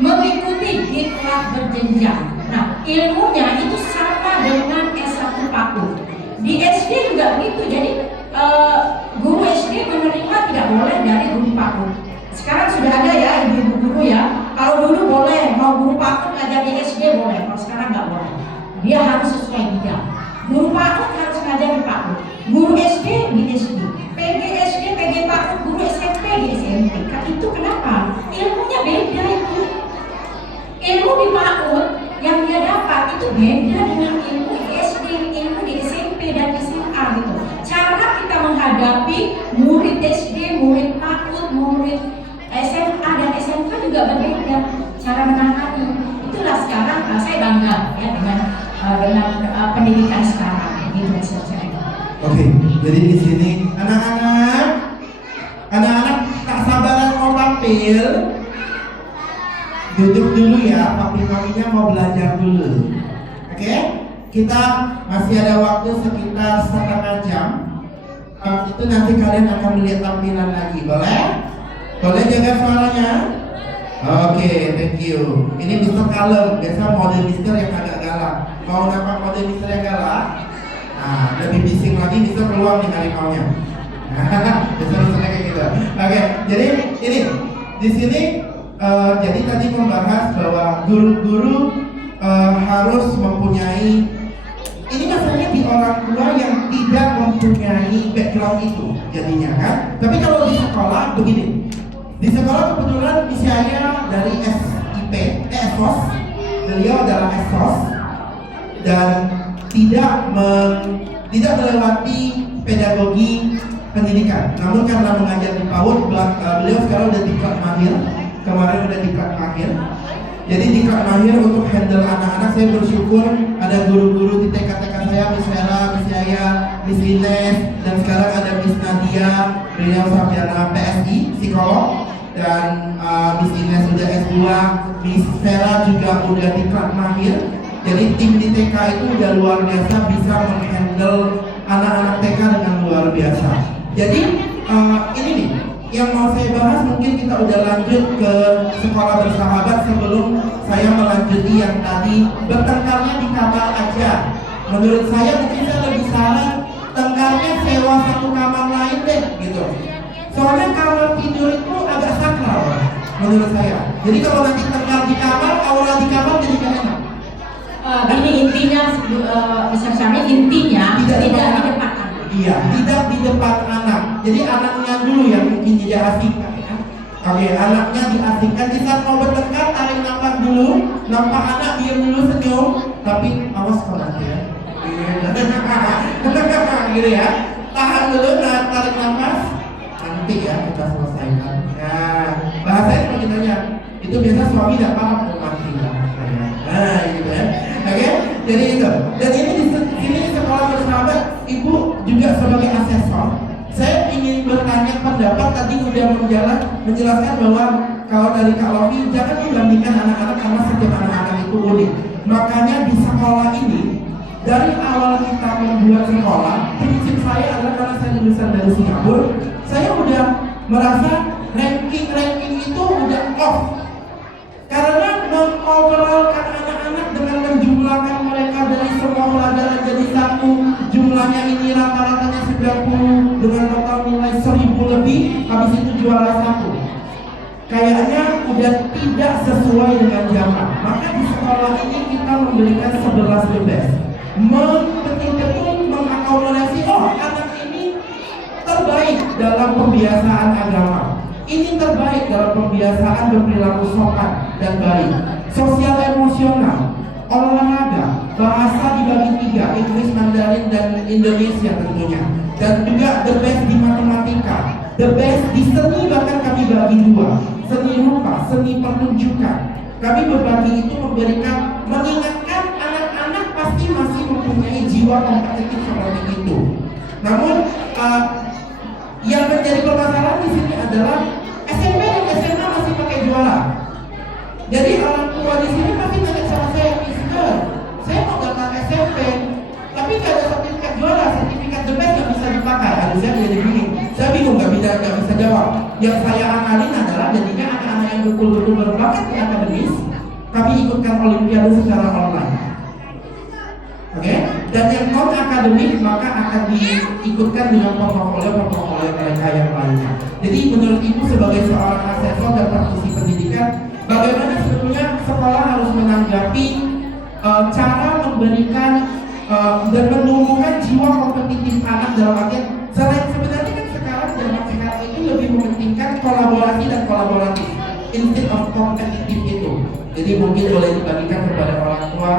mengikuti diklat berjenjang. Nah, ilmunya itu sama dengan S1 PAUD. Di SD juga begitu. Jadi guru SD menerima tidak boleh dari guru PAUD. Sekarang sudah ada ya ibu-ibu guru ya. Kalau dulu boleh, mau guru PAUD ngajar di SD boleh. Kalau sekarang nggak boleh. Dia harus sesuai bidang. Guru PAUD harus ngajar di PAUD. Guru SD di SD. PG SD, PG PAUD, guru SMP di SMP. Itu kenapa? Ilmunya beda itu. Ilmu di PAUD yang dia dapat itu beda dengan ilmu di SD, ilmu di SMP dan SMA gitu. Cara kita menghadapi murid SD, murid PAUD, murid SMA dan SMK juga berbeda. Cara menangani itulah sekarang saya bangga ya dengan pendidikan sekarang. gitu Mister Cherry. Oke, jadi di sini anak-anak tak sabaran mau tampil. Duduk dulu ya, papi-papinya mau belajar dulu. Oke, kita masih ada waktu sekitar setengah jam. Itu nanti kalian akan melihat tampilan lagi, boleh? Boleh jaga suaranya? Oke, thank you. Ini Mister kalem, biasa model Mister yang agak galak. Mau nampak model Mister yang galak? Nah, lebih bising lagi Mister keluar nih harimaunya. Biasanya kayak gitu. Oke, jadi ini di sini jadi tadi membahas bahwa guru-guru harus mempunyai, ini masalahnya di orang tua yang tidak mempunyai background itu jadinya kan. Tapi kalau di sekolah begini, di sekolah kebetulan saya dari SIP, SOS, beliau adalah SOS dan tidak melewati pedagogi pendidikan. Namun karena mengajar di PAUD, beliau sekarang udah diklat mahir. Kemarin udah diklat mahir. Jadi diklat mahir untuk handle anak-anak. Saya bersyukur ada guru-guru di TK-TK saya, Miss Vera, Miss Yaya, Miss Ines, dan sekarang ada Miss Nadia, beliau sarjana PSI, psikolog, dan Miss Ines sudah S2, Miss Vera juga udah diklat mahir. Jadi tim di TK itu udah luar biasa, bisa menghandle anak-anak TK dengan luar biasa. Jadi ini nih yang mau saya bahas, mungkin kita udah lanjut ke sekolah bersahabat sebelum saya melanjuti yang tadi bertengkarnya di kamar aja. Menurut saya mungkin saya lebih saran tengkarnya sewa satu kamar lain deh gitu. Soalnya kamar tidur itu agak sakral menurut saya. Jadi kalau nanti tengkar di kamar, aura di kamar jadi gak enak. Ini intinya, Mister Cherry, intinya tidak di depan anak. Iya, tidak di depan anak. Jadi anaknya dulu yang mungkin diasingkan ya. Oke, anaknya diasingkan. Di saat mau bertengkar, tarik nafas dulu. Nampak anak, diam dulu, senyum. Tapi awas kalau nanti ya. Gitu ya. Tahan dulu, tarik nafas. Nanti ya kita selesaikan. Nah, bahasanya seperti tanya. Itu biasa suami tidak paham mati lah. Nah, gitu ya. Oke, jadi itu. Dan ini di sini sekolah bersahabat, ibu juga sebagai asesor. Saya ingin bertanya pendapat, tadi udah menjelaskan bahwa kalau dari Kak Lofi jangan dibandingkan anak-anak karena setiap anak-anak itu unik. Makanya di sekolah ini dari awal kita membuat sekolah, prinsip saya adalah karena saya lulusan dari Singapura, saya udah merasa ranking itu udah off. Karena mengoverallkan anak-anak dengan menjumlahkan mereka dari semua pelajaran jadi satu, jumlahnya ini rata-ratanya 90 dengan total nilai 1000 lebih, habis itu juara satu. Kayaknya udah tidak sesuai dengan zaman. Maka di sekolah ini kita memberikan 11 the best. Betul-betul mengakomodasi, oh anak ini terbaik dalam pembiasaan agama. Ini terbaik dalam pembiasaan berperilaku sopan dan baik, sosial emosional, olahraga, bahasa dibagi 3, Inggris, Mandarin, dan Indonesia tentunya. Dan juga the best di matematika, the best di seni, bahkan kami bagi 2, seni rupa, seni pertunjukan. Kami berbagi itu memberikan, mengingatkan anak-anak pasti masih mempunyai jiwa kompetitif seperti itu. Namun yang menjadi permasalahan di sini adalah SMP dan SMA masih pakai juara. Jadi orang tua di sini pasti tanya sama saya, Mister, saya mau daftar SMP, tapi nggak ada sertifikat juara, sertifikat the best nggak bisa dipakai. Aduh, saya jadi bingung. Saya bingung nggak bisa jawab. Yang saya akalin adalah jadinya anak-anak yang betul-betul berbakat di akademis, kami ikutkan olimpiade secara online. Oke, dan yang non akademik maka akan diikutkan dengan portofolio mereka yang lainnya. Jadi menurut ibu sebagai seorang asesor dan praktisi pendidikan, bagaimana sebetulnya sekolah harus menanggapi cara memberikan dan menumbuhkan jiwa kompetitif anak dalam artian selain sebenarnya kan zaman sekarang itu lebih mementingkan kolaborasi dan kolaboratif instead of kompetitif itu. Jadi mungkin boleh dibagikan kepada orang tua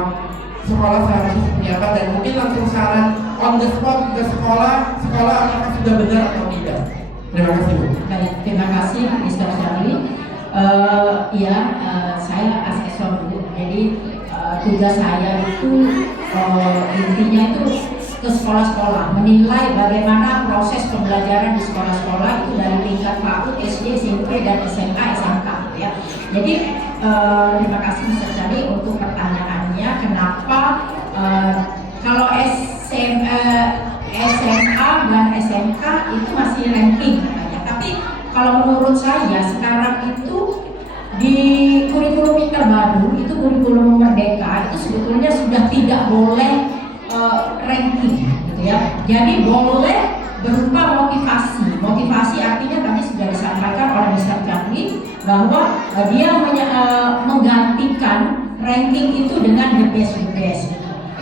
sekolah seharusnya seperti apa, dan mungkin langsung saran on the spot ke sekolah apakah sudah benar atau tidak. Terima kasih Bu. Baik, terima kasih Mister Cherry. Saya asesor Bu. Jadi tugas saya itu intinya itu ke sekolah-sekolah, menilai bagaimana proses pembelajaran di sekolah-sekolah itu dari tingkat PAUD, SD, SMP, dan SMA, SMK ya. Jadi terima kasih Mr. Cari untuk pertanyaannya, kenapa kalau SMA dan SMK itu masih ranking katanya. Tapi kalau menurut saya sekarang itu di kurikulum terbaru itu kurikulum Merdeka itu sebetulnya sudah tidak boleh ranking gitu ya. Jadi boleh berupa motivasi. Motivasi artinya tadi sudah disampaikan oleh Mr. Jatwi bahwa dia menggantikan ranking itu dengan the best.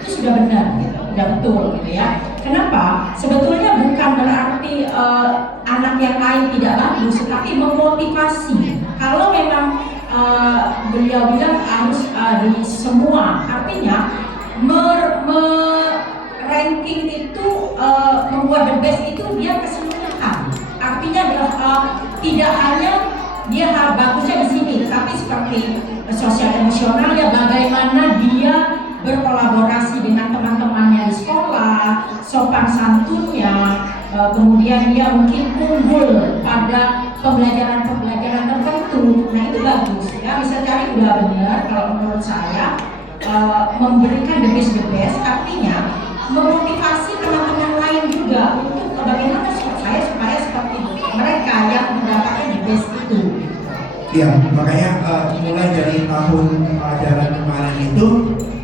Itu sudah benar gitu, sudah betul gitu ya. Kenapa? Sebetulnya bukan berarti anak yang lain tidak bagus, tapi memotivasi. Kalau memang beliau bilang harus di semua, artinya ranking itu membuat the best itu dia keseluruhan. Artinya tidak hanya dia bagusnya di sini, tapi seperti sosial emosionalnya, bagaimana dia berkolaborasi dengan teman-temannya di sekolah, sopan santunnya, kemudian dia mungkin unggul pada pembelajaran tertentu. Nah itu bagus ya, bisa cari udah benar kalau menurut saya. Memberikan the best artinya memotivasi teman-teman lain juga untuk bagaimana saya supaya seperti mereka yang mendapatkan the best itu. Ya, makanya mulai dari tahun pelajaran kemarin itu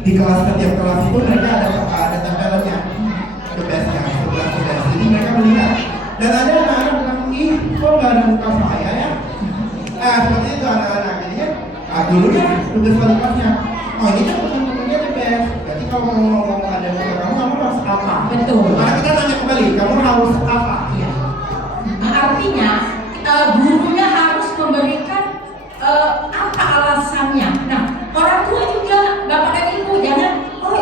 di setiap kelas itu mereka ada tempelannya the bestnya 11. Jadi mereka melihat dan ada anak-anak bilang, ih kok nggak ada muka saya ya? Seperti itu anak-anak jadinya dulu ya tugas wali kelasnya. Oh ini kan teman-temannya the best. Jadi kalau ngomong ada muka kamu harus apa? Betul. Karena kita nanya kembali, kamu harus apa? Iya. Nah, artinya gurunya harus memberikan apa alasannya. Nah, orang tua juga, bapak dan ibu jangan, oh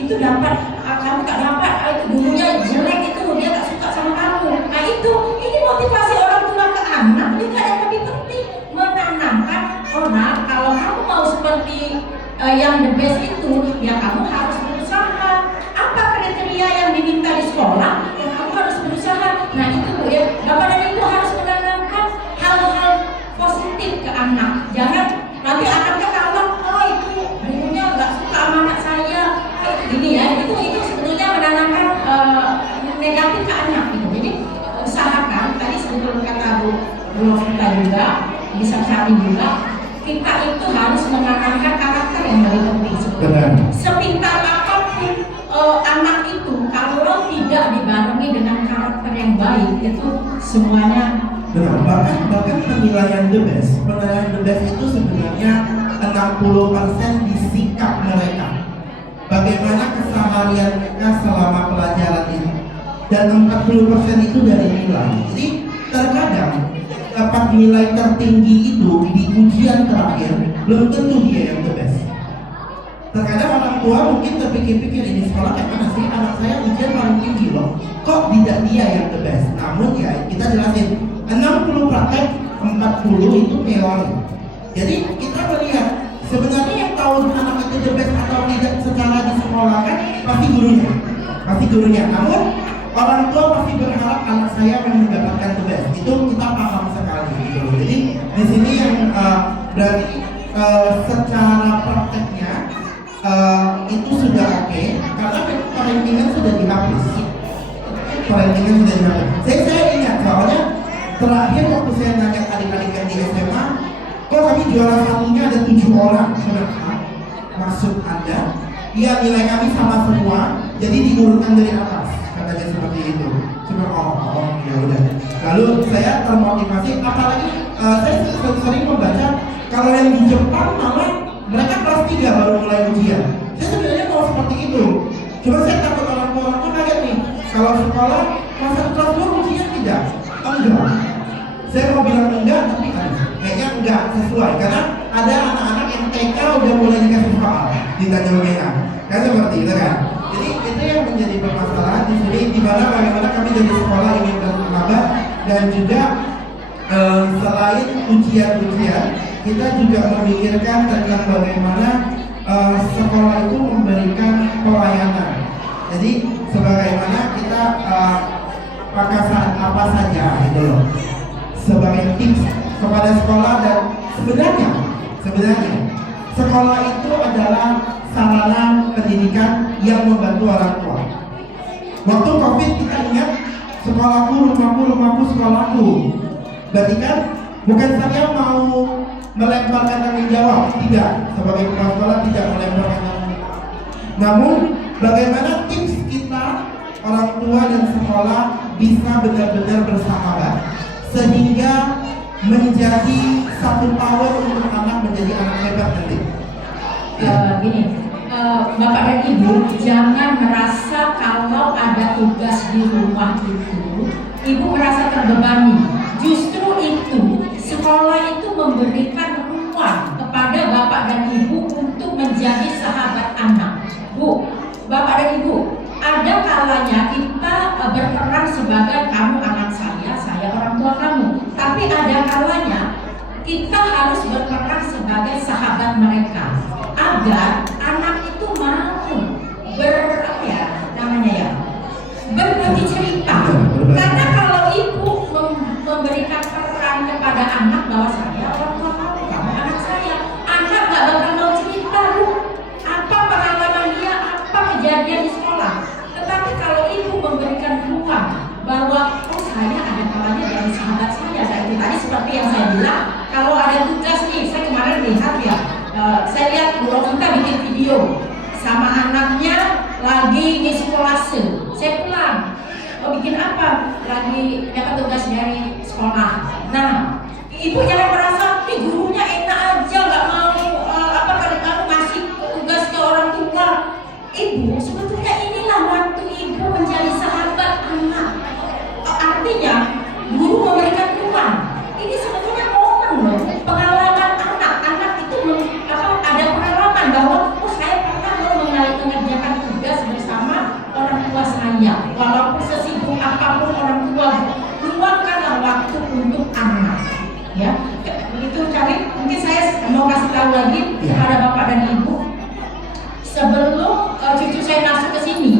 itu dapat, kamu tak dapat, itu gurunya jelek, itu dia tak suka sama kamu. Nah ini motivasi orang tua ke anak juga yang lebih penting, menanamkan orang kalau kamu mau seperti yang the best itu, ya kamu harus berusaha. Apa kriteria yang diminta di sekolah, ya kamu harus berusaha. Nah itu ya, bapak dan ibu harus menanamkan hal-hal positif ke anak. Jangan nanti anaknya kalau oh itu gurunya nggak suka sama anak saya, gini ya, itu sebetulnya menanamkan negatif ke anak gitu. Jadi usahakan tadi sebetulnya kata Bu Lovita juga bisa cari juga, kita itu harus menanamkan karakter yang lebih penting. Benar. Sepintar apapun anak itu kalau tidak dibarengi dengan karakter yang baik itu semuanya. Benar, bahkan penilaian the best itu sebenarnya 60% di sikap mereka. Bagaimana keseharian mereka selama pelajaran ini. Dan 40% itu dari nilai. Jadi terkadang dapat nilai tertinggi itu di ujian terakhir belum tentu dia yang the best. Terkadang orang tua mungkin terpikir-pikir ini sekolah kayak mana sih, anak saya ujian paling tinggi loh, kok tidak dia yang the best. Namun ya kita jelasin 60 praktek, 40 itu teori. Jadi kita melihat sebenarnya yang tahu anak itu the best atau tidak secara di sekolah kan pasti gurunya. Namun orang tua pasti berharap anak saya akan mendapatkan the best. Itu kita paham sekali gitu. Jadi di sini yang berarti secara prakteknya itu sudah oke, karena parentingan sudah dihapus. Saya ingat soalnya terakhir waktu saya nanya adik-adik yang di SMA, kok kami juara satunya ada 7 orang. Kenapa? Maksud Anda? Iya, nilai kami sama semua, jadi diurutkan dari atas, katanya seperti itu. Cuma ya udah. Lalu saya termotivasi, apalagi saya sering membaca kalau yang di Jepang malah mereka kelas 3 baru mulai ujian. Saya sebenarnya mau seperti itu. Cuma saya takut orang tua kaget nih. Kalau sekolah kelas 2 ujian tidak? Enggak. Saya mau bilang enggak, tapi kayaknya enggak sesuai. Karena ada anak-anak yang TK udah mulai dikasih soal ditanya WA. Kan seperti itu kan. Jadi itu yang menjadi permasalahan di sini, di mana bagaimana kami dari sekolah ingin bersahabat dan juga selain ujian-ujian, kita juga memikirkan tentang bagaimana sekolah itu memberikan pelayanan. Jadi sebagaimana kita pakai saat apa saja gitu loh, sebagai tips kepada sekolah. Dan sebenarnya sekolah itu adalah sarana pendidikan yang membantu orang tua. Waktu COVID kita ingat sekolahku, rumahku, sekolahku. Berarti kan bukan saya mau melemparkan tanggung jawab, tidak, sebagai kepala sekolah tidak melemparkan tanggung jawab. Namun bagaimana tips kita orang tua dan sekolah bisa benar-benar bersahabat sehingga menjadi satu power untuk anak menjadi anak hebat nanti. Gini, Bapak dan Ibu jangan merasa kalau ada tugas di rumah itu Ibu merasa terbebani. Justru itu sekolah itu memberikan ruang kepada Bapak dan Ibu untuk menjadi sahabat anak. Bu, Bapak dan Ibu, ada kalanya kita berperan sebagai kamu anak saya orang tua kamu. Tapi ada kalanya kita harus berperan sebagai sahabat mereka agar anak itu mau berbagi cerita. Karena kalau ibu memberikan peran kepada anak bahwa saya orang tua kamu anak saya, anak gak bakal mau cerita Bu apa pengalaman dia, apa kejadian di sekolah. Tetapi kalau ibu memberikan ruang bahwa oh saya ada kalanya dari sahabat saya, itu tadi seperti yang saya bilang, kalau ada tugas nih, saya kemarin lihat ya, saya lihat Bu Rovita bikin video sama anaknya lagi di sekolase. Saya pulang, bikin apa? Lagi dapat tugas dari sekolah. Nah, ibu jangan merasa gurunya enak aja, nggak mau kalau kamu ngasih tugas ke orang tua. Ibu sebetulnya inilah waktu ibu menjadi sahabat anak. Artinya guru memberikan ruang. Ini sebetulnya momen loh, pengalaman anak itu ada pengalaman bahwa oh saya pernah mengerjakan tugas bersama orang tua saya. Walaupun sesibuk apapun orang tua, luangkanlah waktu untuk anak. Ya, begitu cari. Mungkin saya mau kasih tahu lagi kepada Bapak dan Ibu. Sebelum cucu saya masuk ke sini,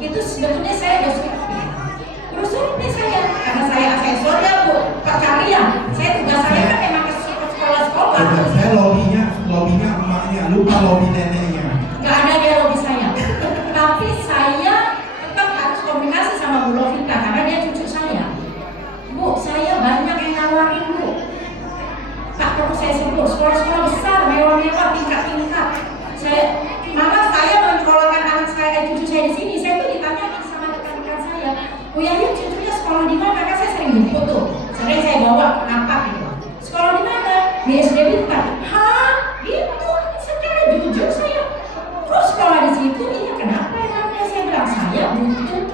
itu sebetulnya saya udah survei saya, karena saya asesor ya Bu, Pak Karya. Saya tugas saya kan memang ke sekolah-sekolah. Saya lobbynya emaknya, lupa lobby neneknya. Gak ada dia lobby saya. Tapi saya tetap harus komunikasi sama Bu Rovita karena dia cucu saya. Bu, saya banyak yang nawarin Bu. Tak perlu saya sebut, sekolah-sekolah besar, mewah-mewah, tingkat-tingkat. Maka saya menyekolahkan anak saya, cucu saya di sini. Saya tuh ditanya sama rekan-rekan saya, Bu Yahya cucunya sekolah di mana? Kan saya sering jemput tuh, sering saya bawa nampak gitu. Sekolah di mana? Di SD Bintang. Hah? Gitu? Secara jujur saya. Terus sekolah di situ, iya kenapa emangnya? Saya bilang saya butuh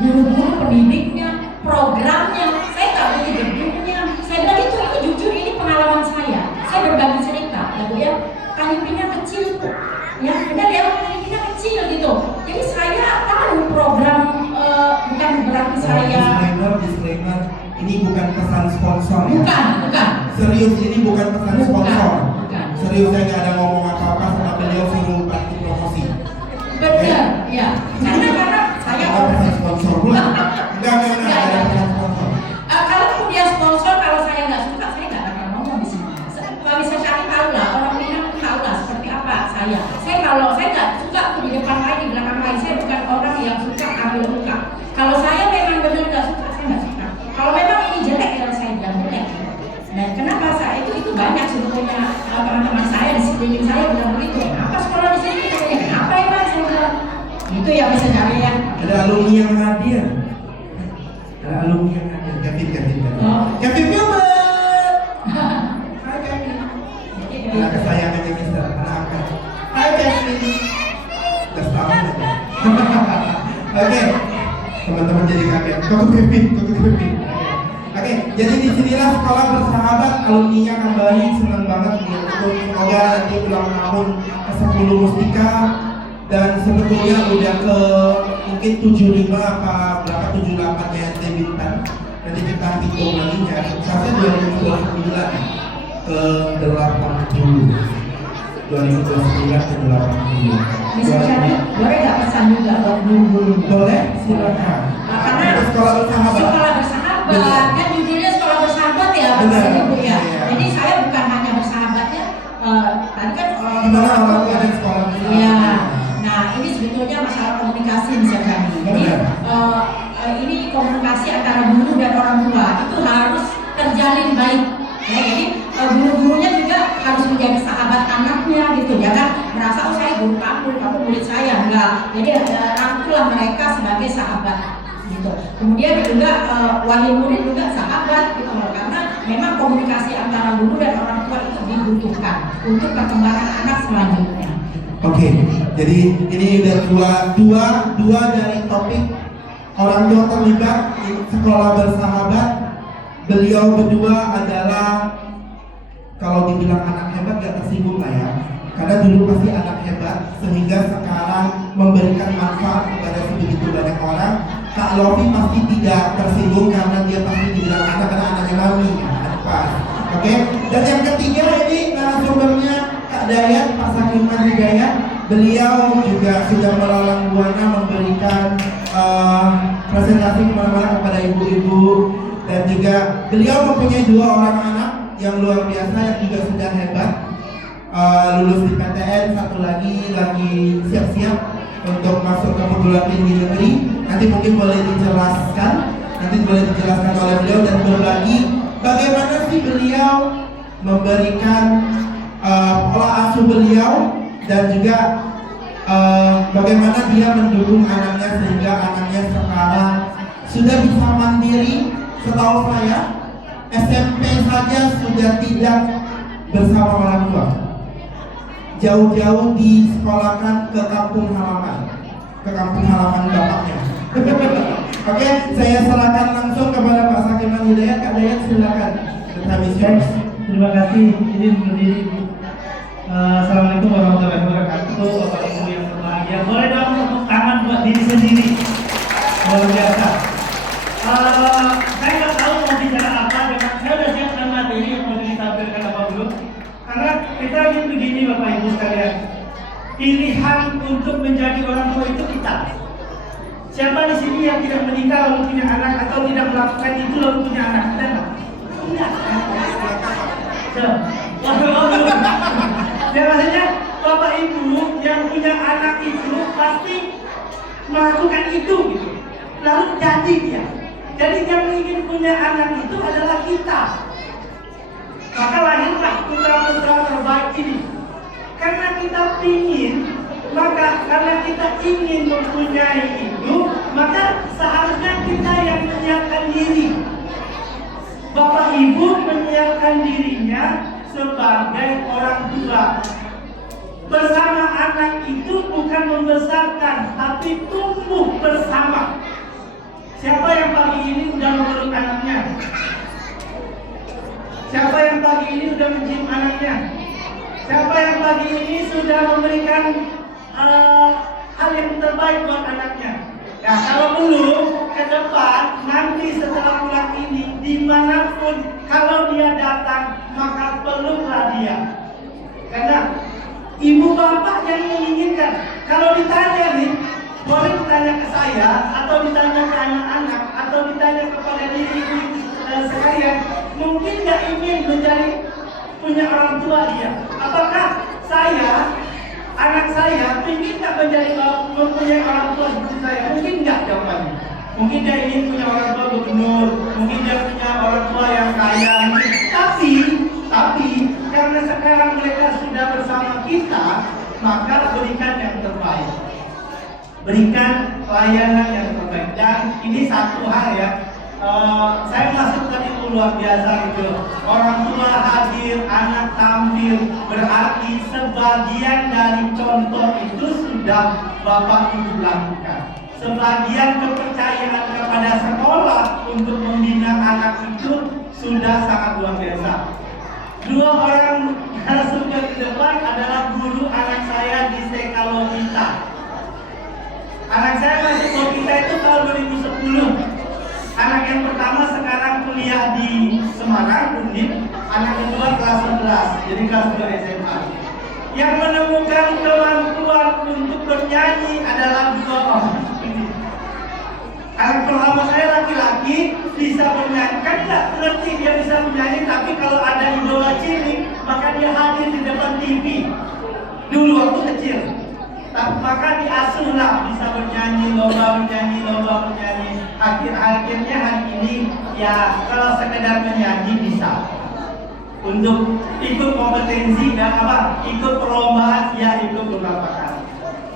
guru-guru pendidiknya, programnya. Saya tak butuh gedungnya. Saya bilang itu jujur, ini pengalaman saya. Saya berbagi cerita, ya Bu ya. Kalipinya kecil tuh, ya benar ya, kalipinya kecil gitu. Jadi saya tahu program, bukan berarti saya. Disclaimer, ini bukan pesan sponsor ya. Bukan. Serius, ini bukan pesan sponsor. Bukan. Serius, saya nggak ada ngomong apa-apa sama beliau, suruh bantu promosi. Benar, ya. Karena saya ada pesan sponsor pula. Enggak ada pesan sponsor. Kalau dia sponsor, kalau saya nggak suka, saya nggak akan ngomong di sini. Kalau bisa cari tahu lah, orang Minang tahu lah seperti apa saya. Kalau saya nggak suka di depan lain, di belakang lain, saya bukan orang yang suka ambil muka. Kalau saya memang benar nggak suka, saya nggak suka. Kalau memang ini jelek, ya saya bilang jelek. Dan kenapa saya itu banyak sebetulnya teman-teman saya di sekeliling saya bilang begitu. Kenapa sekolah di sini? Kenapa emang saya bilang? Itu yang bisa cari ya. Ada alumni yang hadir. Kevin. Kevin Gilbert. Hai Kevin. Anak kesayangannya Mister, anak angkat. Hai Kevin. Udah setahun ya. Oke, teman-teman jadi kaget. Kok Kevin. Oke, jadi disinilah sekolah bersahabat, alumninya kembali, senang banget gitu. Semoga nanti ulang tahun ke-10 Mustika. Dan sebetulnya udah ke mungkin 75 apa berapa 78 nya SD Bintan. Nanti kita hitung lagi ya. Seharusnya 2029 ke 80. 2029 ke 80. Bisa jadi, boleh nggak pesan juga buat guru-guru? Boleh, silakan. Karena Untuk sekolah bersahabat. sekolah bersahabat, kan judulnya sekolah bersahabat ya, Benar. Bapak Ibu ya. Iya. Jadi saya bukan hanya bersahabatnya, tadi kan Gimana orang tua dan sekolah bersahabat? Iya. Nah, ini sebetulnya masalah komunikasi bisa jadi. Jadi ini komunikasi antara guru dan orang tua itu harus terjalin baik. Ya, jadi guru-gurunya juga harus menjadi sahabat anaknya gitu. Jangan merasa oh saya guru kamu murid saya, enggak. Jadi rangkulah mereka sebagai sahabat gitu. Kemudian juga wali murid juga sahabat gitu loh, karena memang komunikasi antara guru dan orang tua itu dibutuhkan untuk perkembangan anak selanjutnya. Oke, jadi ini udah dua dari topik orang tua terlibat di sekolah bersahabat. Beliau berdua adalah kalau dibilang anak hebat gak tersinggung lah ya, karena dulu pasti anak hebat sehingga sekarang memberikan manfaat kepada sebegitu banyak orang. Kak Lofi pasti tidak tersinggung karena dia pasti dibilang anak karena anaknya mami anak pas. Oke, dan yang ketiga ini narasumbernya Kak Dayat, Pak Sakiman Hidayat. Beliau juga sudah melalang buana memberikan presentasi kemana-mana kepada ibu-ibu, dan juga beliau mempunyai 2 orang anak yang luar biasa yang juga sudah hebat, lulus di PTN, satu lagi siap-siap untuk masuk ke perguruan tinggi negeri. Nanti mungkin boleh dijelaskan oleh beliau dan berbagi bagaimana sih beliau memberikan pola asuh beliau, dan juga bagaimana dia mendukung anaknya sehingga anaknya sekarang sudah bisa mandiri. Setahu saya SMP saja sudah tidak bersama orang tua, jauh-jauh disekolahkan ke kampung halaman bapaknya. Oke, saya serahkan langsung kepada Pak Sakiman Hidayat. Kak Dayat silakan. Terima kasih. Ini berdiri. Assalamualaikum warahmatullahi wabarakatuh. Bapak Ibu yang berbahagia, boleh dong tepuk tangan buat diri sendiri. Luar biasa. Saya nggak tahu mau bicara apa, dengan saya sudah siapkan materi yang mau ditampilkan apa belum. Karena kita ingin begini Bapak Ibu sekalian, pilihan untuk menjadi orang tua itu kita. Siapa di sini yang tidak menikah lalu punya anak, atau tidak melakukan itu lalu punya anak? Ada nggak? Tidak. Ya maksudnya Bapak Ibu yang punya anak itu pasti melakukan itu gitu. Lalu jadi dia. Jadi yang ingin punya anak itu adalah kita. Maka lahirlah putra-putra terbaik ini. Karena kita ingin mempunyai itu, maka seharusnya kita yang menyiapkan diri. Bapak Ibu menyiapkan dirinya sebagai orang tua. Bersama anak itu bukan membesarkan, tapi tumbuh bersama. Siapa yang pagi ini sudah memeluk anaknya? Siapa yang pagi ini sudah mencium anaknya? Siapa yang pagi ini sudah memberikan hal yang terbaik buat anaknya? Ya, kalau belum, ke depan nanti setelah pulang ini, dimanapun kalau dia datang, maka peluklah dia. Karena ibu bapak yang menginginkan. Kalau ditanya nih, boleh ditanya ke saya, atau ditanya ke anak-anak, atau ditanya kepada diri sekalian, mungkin nggak ingin menjadi punya orang tua dia. Apakah anak saya ingin nggak mempunyai orang tua seperti saya? Mungkin nggak jawabannya. Mungkin dia ingin punya orang tua gubernur, mungkin dia punya orang tua yang kaya. Tapi karena sekarang mereka sudah bersama kita, maka berikan yang terbaik. Berikan layanan yang terbaik. Dan ini satu hal ya, saya masuk tadi itu luar biasa gitu. Orang tua hadir, anak tampil, berarti sebagian dari contoh itu sudah Bapak Ibu lakukan. Sebagian kepercayaan kepada sekolah untuk membina anak itu sudah sangat luar biasa. 2 orang narasumber di depan adalah guru anak saya di Sekalogita. Anak saya masuk Logita itu tahun 2010. Anak yang pertama sekarang kuliah di Semarang, Undip. Anak kedua kelas 11, jadi kelas 2 SMA. Yang menemukan kemampuan untuk bernyanyi adalah 2 orang ini. Anak pertama saya laki-laki bisa bernyanyi, kan nggak ngerti dia bisa bernyanyi, tapi kalau ada idola cilik maka dia hadir di depan TV dulu waktu kecil. Tapi maka diasuhlah bisa bernyanyi, lomba bernyanyi. Akhirnya hari ini ya kalau sekedar menyanyi bisa. Untuk ikut kompetensi dan ikut perlombaan ya ikut beberapa kali.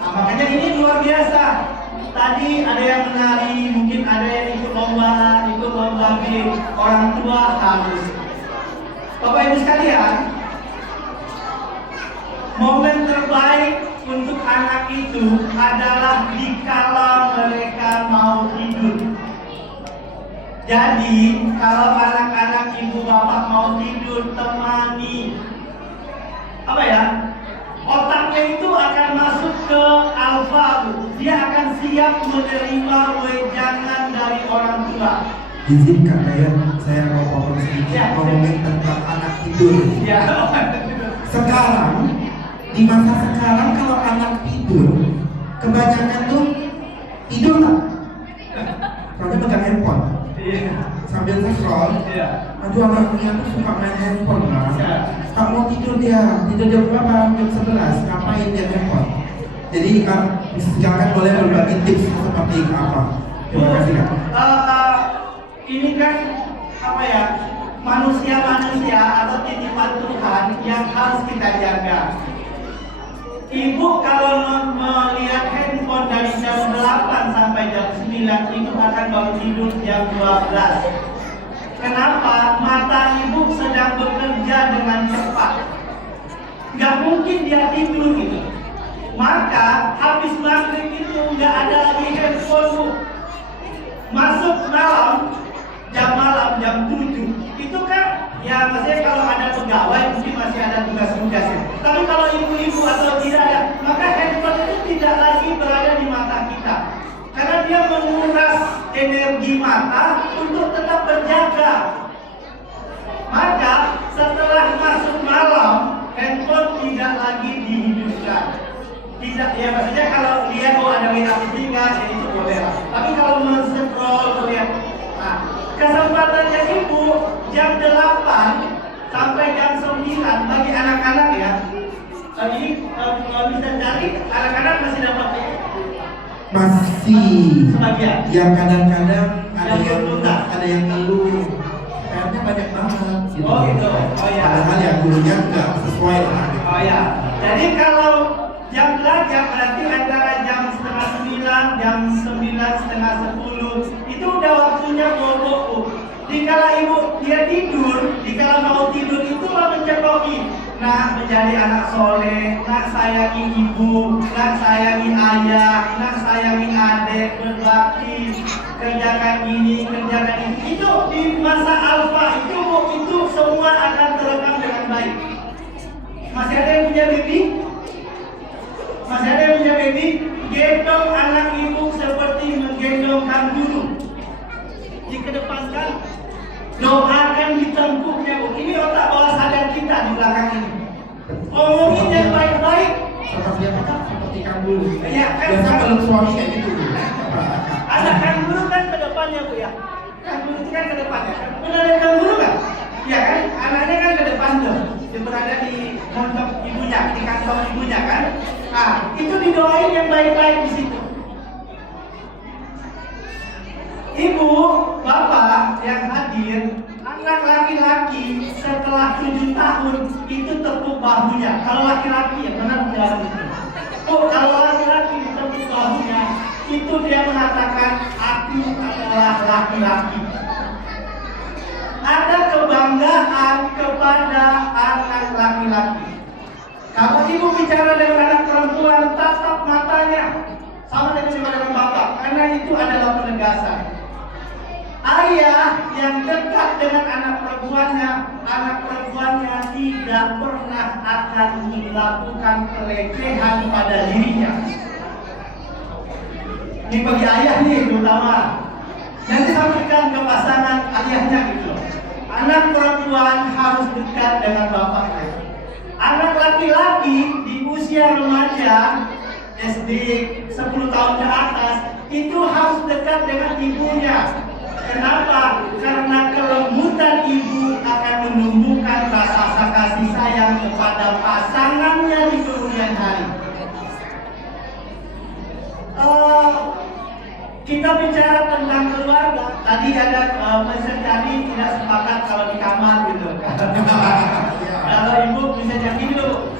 Nah, makanya ini luar biasa. Tadi ada yang menari, mungkin ada yang ikut lomba B. Orang tua harus. Bapak Ibu sekalian, momen terbaik untuk anak itu adalah dikala mereka mau tidur. Jadi kalau anak-anak ibu bapak mau tidur, temani. Otaknya itu akan masuk ke alfa. Dia akan siap menerima wejangan dari orang tua. Izinkan saya mau potong sedikit ngomongin tentang anak tidur. Ya. Sekarang, di masa sekarang kalau anak tidur, kebanyakan tuh tidur tak? Karena pegang handphone. Sambil scroll. Aduh, anaknya tuh suka main handphone lah. Tak mau tidur dia jam berapa? Jam 11. Ngapain dia handphone? Jadi silakan boleh berbagi tips seperti apa? Terima kasih Kak. Ini kan manusia atau titipan Tuhan yang harus kita jaga. Ibu kalau melihat handphone dari jam 8 sampai jam 9 itu akan baru tidur jam 12. Kenapa? Mata ibu sedang bekerja dengan cepat. Gak mungkin dia tidur gitu. Maka habis maghrib itu nggak ada lagi handphone bu. Masuk jam 7 itu kan ya maksudnya kalau ada pegawai mungkin masih ada tugas-tugasnya. Tapi kalau ibu-ibu atau tidak ada, maka handphone itu tidak lagi berada di mata kita. Karena dia menguras energi mata untuk tetap berjaga. Maka setelah masuk malam, handphone tidak lagi dihidupkan. Tidak, ya maksudnya kalau lihat ada merah putih ya itu boleh lah. Tapi kalau men-scroll lihat, kesempatannya ibu jam 8 sampai jam 9 bagi anak-anak ya. Tadi kalau bisa cari anak-anak masih dapat masih sebagian. Yang kadang-kadang ada yang ngeluh. Kayaknya banyak banget gitu. Oh gitu. Oh ya. Padahal yang gurunya nggak sesuai lah. Oh ya. Jadi kalau jam belajar berarti antara jam setengah 9, jam 9 setengah 10 itu udah waktunya bobo. Dikala ibu dia tidur, dikala mau tidur itulah mencekoki. Nak menjadi anak soleh, nak sayangi ibu, nak sayangi ayah, nak sayangi adik, berbakti, kerjakan ini, kerjakan ini. Itu di masa alfa itu semua akan terekam dengan baik. Masih ada yang punya baby? Masih ada yang punya baby? Gendong anak ibu seperti menggendong kanguru. Dikedepankan, doakan ditengkuknya bu. Ini otak bawah sadar kita di belakang ini. Omongin yang baik-baik. Seperti apa Kak? Seperti kanguru. Ya kan. Biasa kalau suami kayak gitu. Ada kanguru kan ke depannya bu ya. Kanguru itu kan ke depannya. Pernah lihat kanguru kan? Ya kan. Anaknya kan ke depan tuh. Dia berada di kantong ibunya, di kantong ibunya kan. Ah, itu didoain yang baik-baik di situ. Ibu, bapak yang hadir, anak laki-laki setelah 7 tahun itu tepuk bahunya. Kalau laki-laki ya benar jalan itu. Oh, kalau laki-laki tepuk bahunya, itu dia mengatakan aku adalah laki-laki. Ada kebanggaan kepada anak laki-laki. Kalau ibu bicara dengan anak perempuan, tatap matanya sama dengan bapak, karena itu adalah penegasan. Ayah yang dekat dengan anak perempuannya tidak pernah akan melakukan pelecehan pada dirinya. Ini bagi ayah nih terutama. Nanti sampaikan ke pasangan ayahnya gitu. Anak perempuan harus dekat dengan bapaknya. Anak laki-laki usia remaja SD 10 tahun ke atas itu harus dekat dengan ibunya. Kenapa? Karena kelembutan ibu akan menumbuhkan rasa kasih sayang kepada pasangannya di kemudian hari. Kita bicara tentang keluarga. Tadi ada peserta tidak sepakat kalau di kamar gitu. Kalau ibu bisa jadi dulu.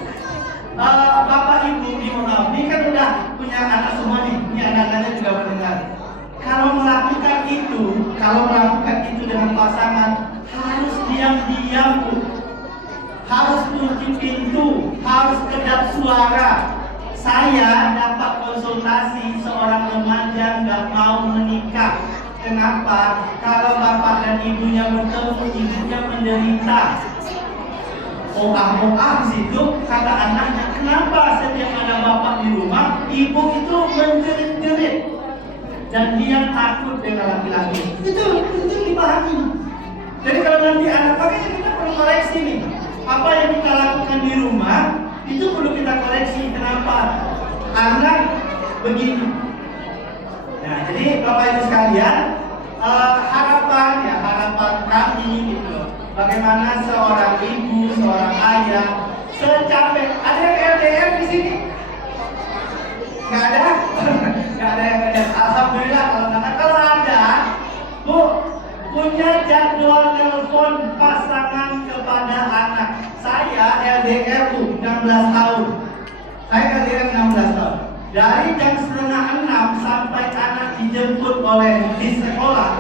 Bapak ibu di maaf, ini kan udah punya anak semua nih. Ini anak-anaknya juga mendengar. Kalau melakukan itu dengan pasangan harus diam-diam, Bu. Harus kunci pintu, harus kedap suara. Saya dapat konsultasi seorang remaja nggak mau menikah. Kenapa? Kalau bapak dan ibunya bertemu, ibunya menderita. Di situ kata anaknya, kenapa setiap ada bapak di rumah, ibu itu menjerit-jerit dan dia takut dengan laki-laki. Itu dipahami. Jadi kalau nanti anak, makanya kita perlu koreksi nih. Apa yang kita lakukan di rumah itu perlu kita koreksi. Kenapa? Anak begini. Nah, jadi bapak ibu sekalian, harapan kami gitu. Bagaimana seorang ibu, seorang ayah secapek. Ada yang LDR di sini? Nggak ada? Nggak ada yang LDR. Alhamdulillah kalau ada, Bu, punya jadwal telepon pasangan kepada anak. Saya LDR Bu, 16 tahun. Saya LDR 16 tahun. Dari jam 5:30 sampai anak dijemput di sekolah,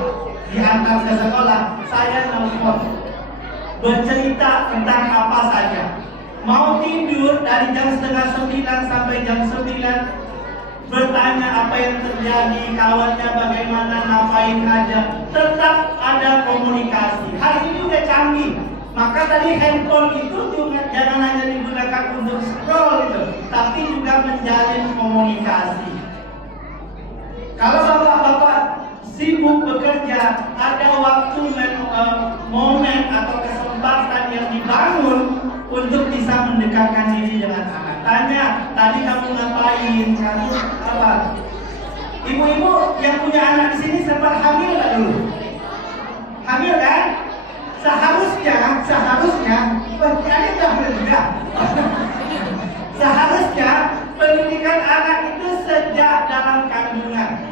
diantar ke sekolah, saya nelfon. Bercerita tentang apa saja. Mau tidur dari jam 8:30 sampai jam 9, bertanya apa yang terjadi, kawannya bagaimana, ngapain aja. Tetap ada komunikasi. Hari ini udah canggih. Maka tadi handphone itu juga jangan hanya digunakan untuk scroll itu, tapi juga menjalin komunikasi. Kalau bapak-bapak sibuk bekerja, ada waktu momen atau kesempatan yang dibangun untuk bisa mendekatkan diri dengan anak. Tanya, tadi kamu ngapain? Kamu apa? Ibu-ibu yang punya anak di sini sempat hamil nggak dulu? Hamil kan? Seharusnya, bagi adik udah hamil juga. Seharusnya pendidikan anak itu sejak dalam kandungan.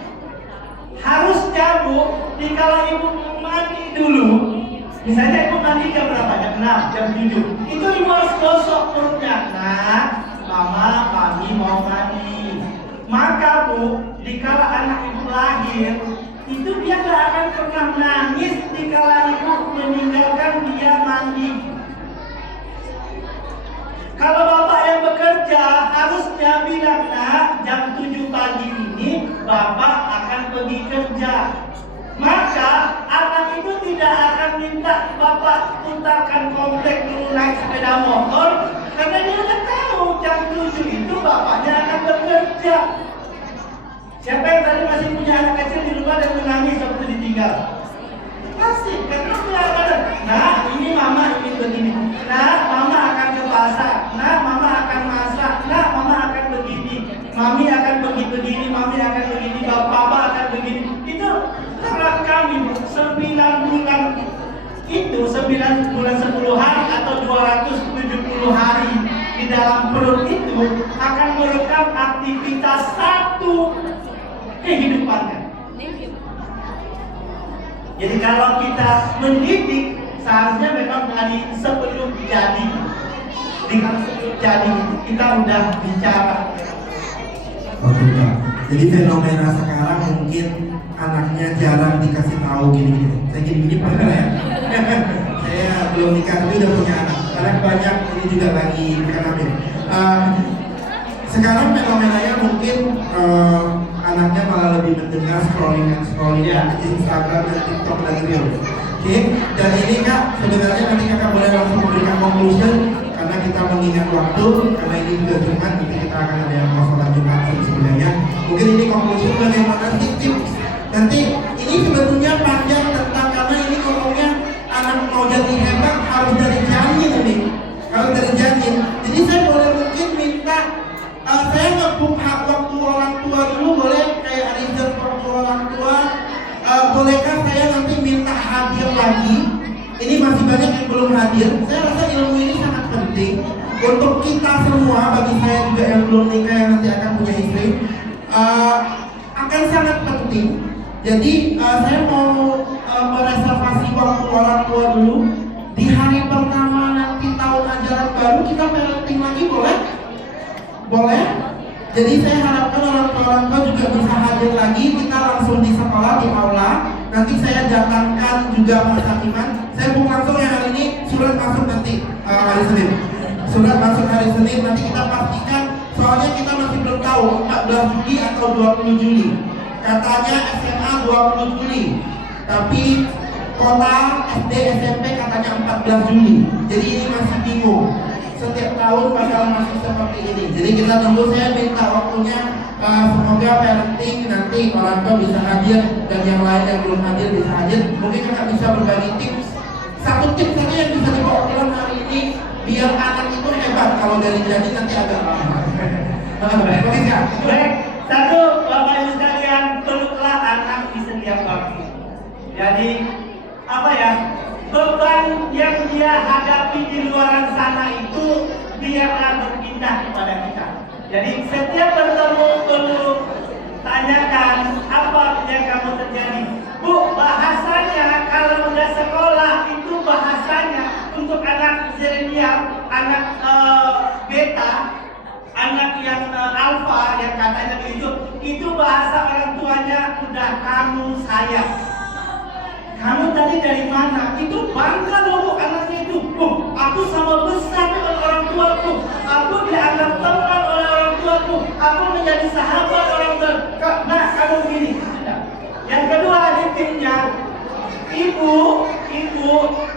Harusnya Bu, dikala ibu mandi dulu, misalnya ibu mandi jam berapa? Jam 6, jam 7. Itu ibu harus gosok perutnya. Nah, mama, kami mau mandi. Maka Bu, dikala anak ibu lahir, itu dia gak akan pernah nangis dikala ibu meninggalkan dia mandi. Kalau bapak yang bekerja, harusnya bilang, nah, jam 7 pagi ini bapak akan pergi kerja. Maka anak itu tidak akan minta bapak putarkan komplek dulu naik sepeda motor, karena dia udah tahu jam 7 itu bapaknya akan bekerja. Siapa yang tadi masih punya anak kecil di rumah dan menangis waktu ditinggal? Masih, karena ada. Nah, ini mama ingin begini. Nah, mama akan ke pasar. Nah, mama akan masak. Nah, mama akan begini. Mami akan begini, mami akan begini, bapak akan begini. Itu terang kami 9 bulan itu 9 bulan 10 hari atau 270 hari di dalam perut itu akan merekam aktivitas satu kehidupannya. Jadi kalau kita mendidik, seharusnya memang dari sebelum jadi. Dengan sebelum jadi kita udah bicara. Oke Pak. Jadi fenomena sekarang mungkin anaknya jarang dikasih tahu gini-gini. Saya gini-gini pernah ya. Saya belum nikah tapi udah punya anak. Karena banyak ini juga lagi hamil. Sekarang fenomenanya mungkin anaknya malah lebih mendengar scrolling Instagram dan TikTok dan Reels. Oke, dan ini Kak, sebenarnya nanti Kakak boleh langsung memberikan conclusion karena kita mengingat waktu, karena ini juga Jumat, nanti kita akan ada yang mau sholat Jumat sebenarnya. Mungkin ini conclusion bagaimana sih tips. Nanti ini sebetulnya panjang tentang karena ini ngomongnya anak mau jadi hebat harus dari janin ini. Kalau dari janin, jadi saya boleh mungkin minta saya ngebuk hak waktu orang tua dulu, boleh kayak reserve waktu orang tua. Bolehkah saya nanti minta hadir lagi? Ini masih banyak yang belum hadir. Saya rasa ilmu ini sangat penting untuk kita semua, bagi saya juga yang belum nikah yang nanti akan punya istri, akan sangat penting. Jadi saya mau mereservasi waktu orang tua dulu. Di hari pertama nanti tahun ajaran baru kita parenting lagi, boleh? Boleh? Jadi saya harapkan orang tua juga bisa hadir lagi. Kita langsung di sekolah, di aula. Nanti saya datangkan juga Mas Hakiman. Saya buka langsung yang hari ini, surat masuk nanti hari Senin. Surat masuk hari Senin, nanti kita pastikan. Soalnya kita masih belum tahu 14 Juli atau 20 Juli. Katanya SMA 20 Juli. Tapi kota SD SMP katanya 14 Juli. Jadi ini masih bingung. Setiap tahun bakal masih seperti ini. Jadi kita tunggu, saya minta waktunya. Semoga parenting nanti orang tua bisa hadir dan yang lain yang belum hadir bisa hadir. Mungkin kita bisa berbagi tips. Satu tips saja yang bisa dibawa pulang hari ini biar anak itu hebat. Kalau dari jadi nanti agak lama. Oke, Baik, satu, Bapak Ibu sekalian, peluklah anak di setiap waktu. Jadi apa ya, beban yang dia hadapi di luar sana itu biarlah berpindah kepada kita. Jadi setiap bertemu perlu tanyakan apa yang kamu terjadi. Bu, bahasanya kalau udah sekolah itu bahasanya untuk anak zilenial, anak beta, anak yang alfa yang katanya begitu, itu bahasa orang tuanya udah kamu sayang. Kamu tadi dari mana? Itu bangga loh anaknya itu. Aku sama besar dengan orang tuaku. Aku dianggap teman oleh orang tuaku. Aku menjadi sahabat orang tua. Nah, kamu begini. Yang kedua intinya, ibu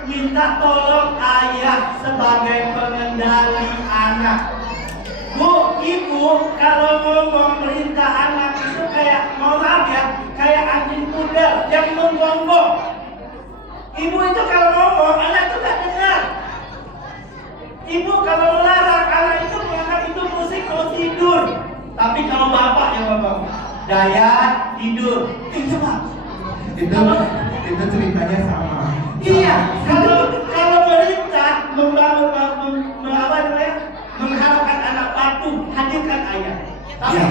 minta tolong ayah sebagai pengendali anak. Bu, ibu kalau ngomong perintah anak itu kayak, mohon maaf ya, kayak anjing pudel yang menggonggong. Ibu itu kalau ngomong, anak itu gak dengar. Ibu kalau melarang, anak itu menganggap itu musik mau tidur. Tapi kalau bapak yang ngomong, Daya tidur, itu pak. Itu ceritanya sama. Iya, kalau perintah mengharapkan anak patuh, hadirkan ayah. Tapi Ya.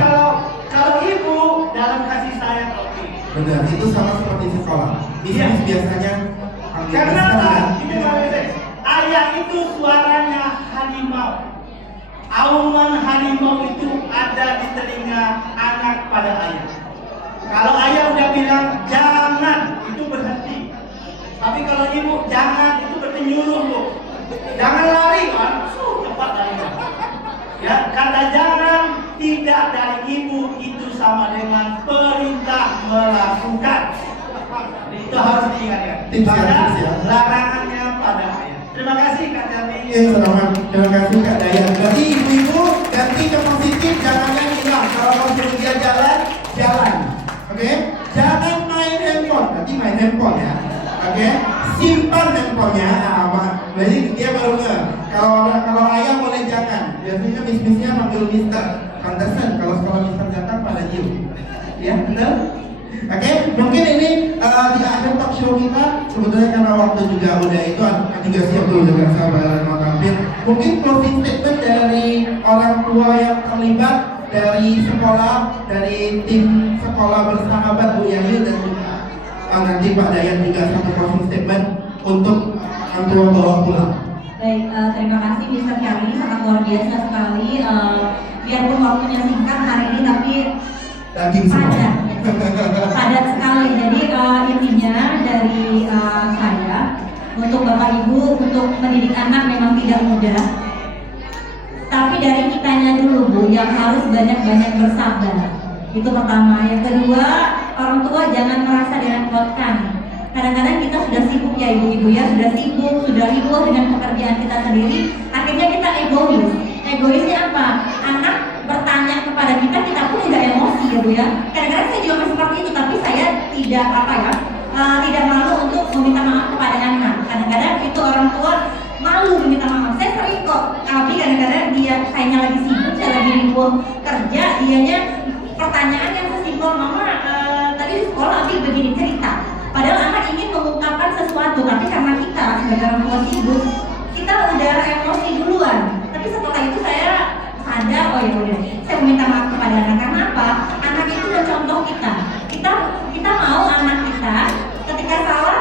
kalau ibu dalam kasih sayang, oke. Benar, itu sama seperti sekolah. Iya. Biasanya Karena apa? Ini ayah itu suaranya harimau. Auman harimau itu ada di telinga anak pada ayah. Kalau ayah udah bilang jangan, itu berhenti. Tapi kalau ibu jangan, itu berarti nyuruh bu. Jangan lari kan? Cepat lari. Ya, kata jangan tidak dari ibu itu sama dengan perintah melakukan. Itu harus diingat ya. Pada larangannya pada ayah. Terima kasih Kak Jami. Selamat, terima kasih Kak Dayan. Berarti ibu-ibu ganti ke positif, jangan hilang. Kalau mau suruh dia jalan. Oke? Jangan main handphone. Berarti main handphone ya. Oke? Simpan handphonenya. Jadi dia baru nggak. Kalau ayah boleh jangan. Biasanya mis-misnya manggil mister. Pantesan kalau sekolah mister datang pada you. Ya, benar? Oke, mungkin ini di akhir talk show kita sebetulnya karena waktu juga udah itu juga siap dulu dengan sahabat mau tampil. Mungkin closing statement dari orang tua yang terlibat dari sekolah, dari tim sekolah bersahabat Bu Yayu dan juga nanti Pak Dayan juga satu closing statement untuk orang tua bawa pulang. Baik, terima kasih Mr. Kelly, sangat luar biasa sekali. Biarpun waktunya singkat hari ini tapi padat sekali. Jadi intinya dari saya untuk Bapak Ibu untuk mendidik anak memang tidak mudah. Tapi dari kitanya dulu Bu yang harus banyak-banyak bersabar. Itu pertama. Yang kedua, orang tua jangan merasa direpotkan. Kadang-kadang kita sudah sibuk ya ibu-ibu ya, sudah sibuk, sudah hibur dengan pekerjaan kita sendiri. Akhirnya kita egois. Egoisnya apa? Anak bertanya kepada kita, kita pun udah emosi ya Bu ya. Kadang-kadang saya juga masih seperti itu, tapi saya tidak tidak malu untuk meminta maaf kepada anak. Kadang-kadang itu orang tua malu meminta maaf. Saya sering kok, tapi kadang-kadang dia kayaknya lagi sibuk, saya lagi heboh kerja, dianya pertanyaan yang sesimpel, mama tadi di sekolah Abi begini cerita. Padahal anak ingin mengungkapkan sesuatu, tapi karena kita sebagai orang tua sibuk, kita udah emosi duluan. Tapi setelah itu saya sadar, oh ya udah, saya meminta maaf kepada anak. Karena apa? Anak itu udah contoh kita. Kita mau anak kita ketika salah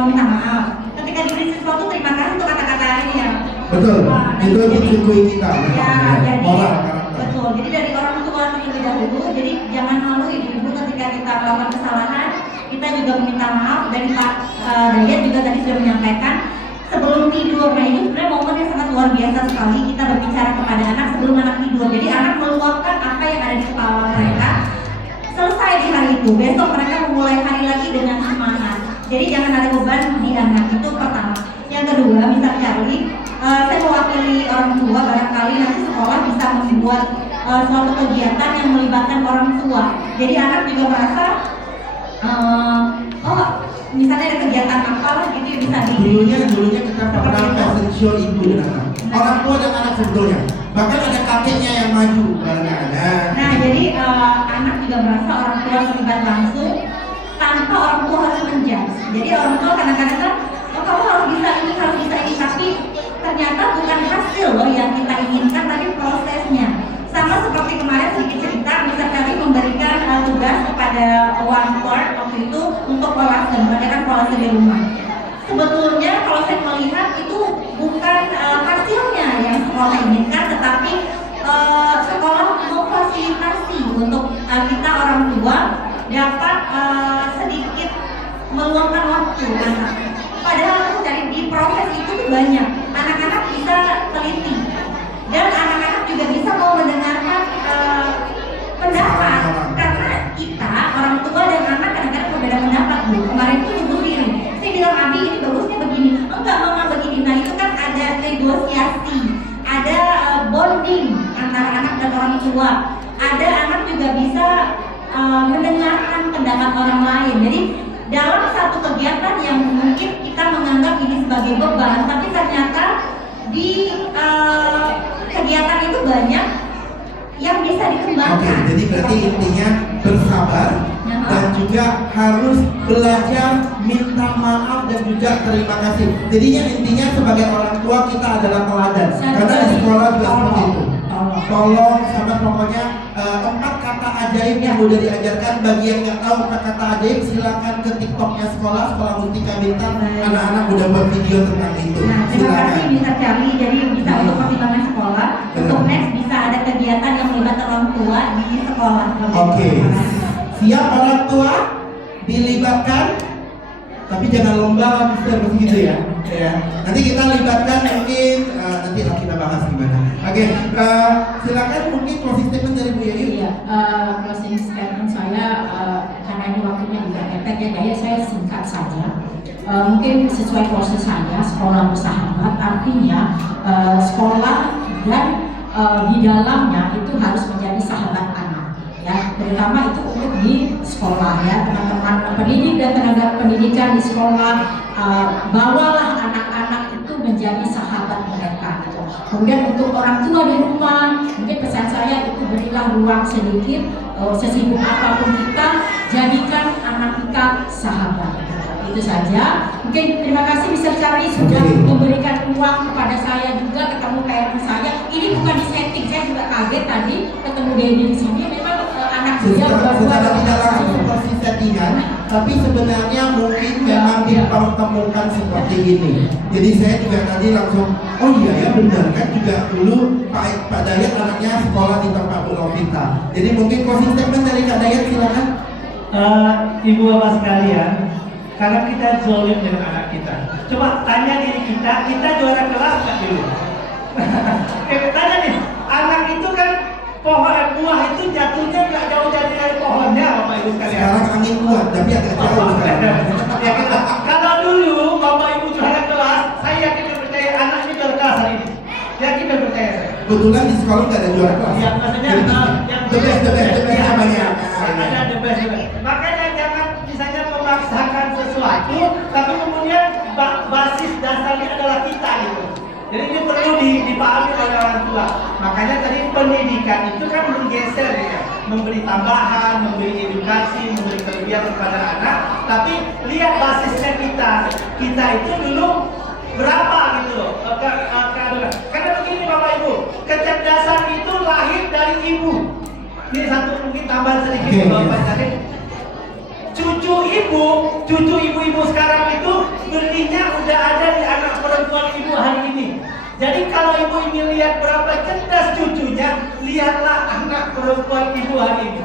meminta maaf. Ketika diberi sesuatu terima kasih untuk kata-kata ini ya. Betul. Itu dicukui kita. Ya, jadi Moral karakter. betul. Jadi dari orang tua terlebih dahulu. Jadi jangan malu ibu-ibu ketika kita melakukan kesalahan, kita juga meminta maaf. Dan Pak Dayat juga tadi sudah menyampaikan sebelum tidur. Nah ini sebenarnya momen yang sangat luar biasa sekali kita berbicara kepada anak sebelum anak tidur. Jadi anak meluapkan apa yang ada di kepala mereka. Selesai di hari itu, besok mereka memulai hari lagi dengan semangat. Jadi jangan ada beban di anak, itu pertama. Yang kedua, misal Charlie, saya mewakili orang tua, barangkali nanti sekolah bisa membuat suatu kegiatan yang melibatkan orang tua. Jadi anak juga merasa, oh misalnya ada kegiatan apalah gitu yang bisa di. Dulunya kita pernah fashion show ibu dan anak, orang tua dan anak sebetulnya. Bahkan ada kakeknya yang maju barengan. Nah jadi anak juga merasa orang tua terlibat langsung tanpa orang tua harus menjudge. Jadi orang tua kadang-kadang kan, oh kamu harus bisa ini, tapi ternyata bukan hasil loh yang kita inginkan, tapi prosesnya. Sama seperti kemarin sedikit cerita, misal kami memberikan tugas kepada one court waktu itu untuk kolase, mengerjakan kolase di rumah. Sebetulnya kalau saya melihat itu bukan hasilnya yang sekolah inginkan, tetapi sekolah memfasilitasi untuk kita orang tua dapat sedikit meluangkan waktu anak. Padahal dari di proses itu tuh banyak, anak-anak bisa teliti dan anak-anak juga bisa mau mendengarkan pendapat, karena kita orang tua dan anak kadang-kadang berbeda pendapat. Bu kemarin itu ibu Siri, saya bilang Abi ini bagusnya begini, enggak mama begini. Nah itu kan ada negosiasi, ada bonding antara anak dan orang tua, ada anak juga bisa mendengarkan pendapat orang lain. Jadi dalam satu kegiatan yang mungkin kita menganggap ini sebagai beban, tapi ternyata di kegiatan itu banyak yang bisa dikembangkan. Oke, jadi berarti intinya bersabar dan juga harus belajar minta maaf dan juga terima kasih. Jadinya intinya sebagai orang tua kita adalah teladan. Karena di sekolah juga seperti itu. Tolong sama pokoknya 4 kata ajaib yang udah diajarkan. Bagi yang nggak tahu kata ajaib, silakan ke TikToknya sekolah Mustika Bintang. Anak-anak udah buat video tentang itu. Nah, terima kasih bisa Charlie. Jadi bisa untuk pertimbangan sekolah. Untuk next bisa ada kegiatan yang melibatkan orang tua di sekolah. Oke. Siap orang tua dilibatkan, tapi jangan lomba lah Mister begitu ya. Nanti kita libatkan mungkin nanti kita bahas gimana. Oke, silakan mungkin closing statement dari Bu Yayu. Iya, closing statement saya karena ini waktunya juga mepet ya, gaya saya singkat saja. Mungkin sesuai proses saya, sekolah bersahabat artinya sekolah dan di dalamnya itu harus menjadi sahabat anak. Ya, terutama itu untuk di sekolah ya, teman-teman pendidik dan tenaga pendidikan di sekolah, bawalah anak-anak itu menjadi sahabat mereka gitu. Kemudian untuk orang tua di rumah, mungkin pesan saya itu berilah ruang sedikit, sesibuk apapun kita, jadikan anak kita sahabat gitu. Itu saja. Mungkin terima kasih Mr. Charlie sudah memberikan ruang kepada saya juga ketemu parent saya. Ini bukan disetting, saya juga kaget tadi ketemu Dedi di sini. Memang anak dia secara tidak langsung seperti settingan, tapi sebenarnya mungkin memang dipertemukan seperti ini. Jadi saya juga tadi langsung, oh iya ya benar kan juga dulu Pak Dayat anaknya sekolah di tempat Bu Novita. Jadi mungkin closing statement dari Kak Dayat silakan. Ibu bapak sekalian, karena kita zolim dengan anak kita. Coba tanya diri kita juara kelas nggak dulu? Tanya nih, anak itu kan pohon buah itu jatuhnya nggak jauh dari pohonnya, bapak ibu sekalian. Sekarang angin kuat, tapi agak jauh sekarang. Ya, gitu. Kalau dulu bapak ibu juara kelas, saya yakin dan percaya anaknya juara kelas hari ini. Yakin dan percaya saya. Kebetulan di sekolah nggak ada juara kelas. Ya, maksudnya yang the best banyak. Ada the best. Makanya jangan misalnya memaksakan sesuatu, tapi kemudian basis dasarnya adalah kita gitu. Jadi ini perlu dipahami oleh orang tua. Makanya tadi pendidikan itu kan bergeser ya, memberi tambahan, memberi edukasi, memberi kelebihan kepada anak. Tapi lihat basisnya kita itu dulu berapa gitu loh. Karena begini Bapak Ibu, kecerdasan itu lahir dari ibu. Ini satu mungkin tambahan sedikit Bapak tadi. Cucu ibu-ibu sekarang itu belinya udah ada di anak perempuan ibu hari ini. Jadi kalau ibu ingin lihat berapa cerdas cucunya, lihatlah anak perempuan ibu hari ini.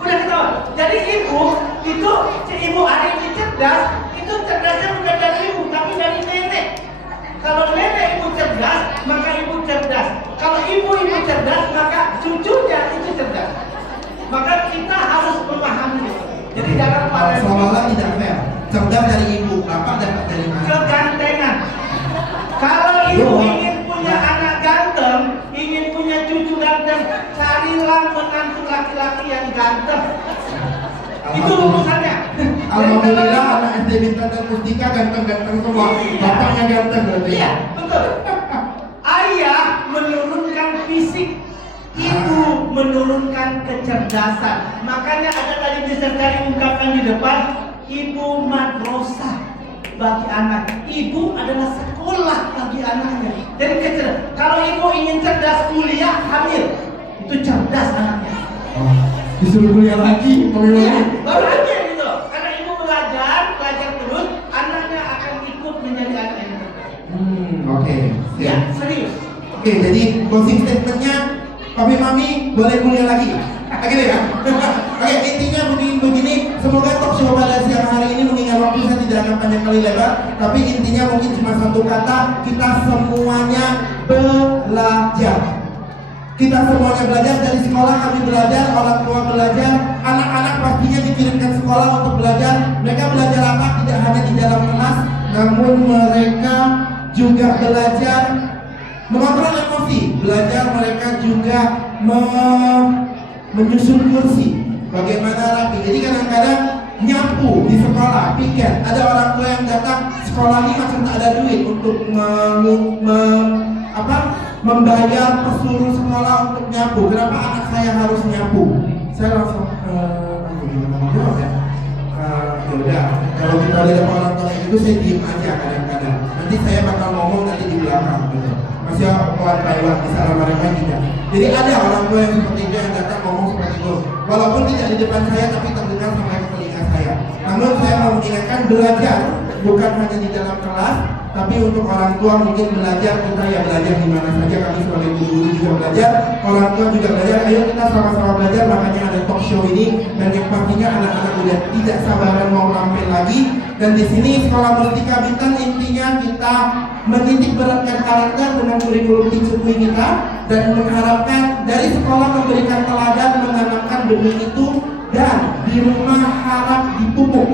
Udah ketahuan. Jadi ibu hari ini cerdas, itu cerdasnya bukan dari ibu, tapi dari nenek. Kalau nenek ibu cerdas, maka ibu cerdas. Kalau ibu cerdas, maka cucunya itu cerdas. Maka kita harus memahami itu. Jadi jangan pada seolah-olah tidak fair. Cerdas dari ibu, bapak dapat dari mana? kegantengan. Kalau ibu ingin punya anak ganteng, ingin punya cucu ganteng, carilah menantu laki-laki yang ganteng. Itu rumusannya. Alhamdulillah anak SD Bintang dan Mustika ganteng-ganteng semua. Bapaknya ganteng berarti. Iya, betul. Ayah menurunkan fisik, ibu menurunkan kecerdasan. Makanya ada tadi Mr. Kari ungkapkan di depan, ibu madrasah bagi anak. Ibu adalah sekolah bagi anaknya. Jadi kalau ibu ingin cerdas kuliah, hamil. Itu cerdas anaknya. Disuruh kuliah lagi, Iya, baru hamil gitu. Karena ibu belajar terus, anaknya akan ikut menjadi anak yang cerdas. Oke. Ya, serius. Oke, jadi closing statementnya, Papi Mami boleh kuliah lagi. Oke deh ya. Oke, intinya begini. Semoga talk show pada siang hari ini mengingat waktu saya tidak akan panjang kali lebar, tapi intinya mungkin cuma satu kata, kita semuanya belajar. Kita semuanya belajar, dari sekolah kami belajar, orang tua belajar, anak-anak pastinya dikirimkan sekolah untuk belajar. Mereka belajar apa? Tidak hanya di dalam kelas, namun mereka juga belajar mengontrol emosi, belajar mereka juga menyusun kursi, bagaimana rapi. Jadi kadang-kadang nyapu di sekolah, pikir ada orang tua yang datang sekolah ini macam tak ada duit untuk membayar pesuruh sekolah untuk nyapu. Kenapa anak saya harus nyapu? Saya langsung gimana mau jawab ya? Yaudah, kalau kita lihat orang tua itu saya diem aja kadang-kadang. Nanti saya bakal ngomong nanti di belakang gitu. Masih one by one, misalnya mereka tidak. Jadi ada orang tua yang seperti itu yang datang ngomong seperti itu. Walaupun tidak di depan saya, tapi terdengar sampai ke telinga saya. Namun saya mau mengingatkan, belajar bukan hanya di dalam kelas, tapi untuk orang tua mungkin belajar, kita ya belajar di mana saja. Kami sebagai guru juga belajar, orang tua juga belajar. Ayo kita sama-sama belajar. Makanya ada talk show ini, dan yang pastinya anak-anak udah tidak sabaran mau tampil lagi. Dan di sini Sekolah Mustika Bintang intinya kita menitik beratkan karakter dengan kurikulum Ticukui kita, dan mengharapkan dari sekolah memberikan teladan, menanamkan benih itu, dan di rumah harap dipupuk.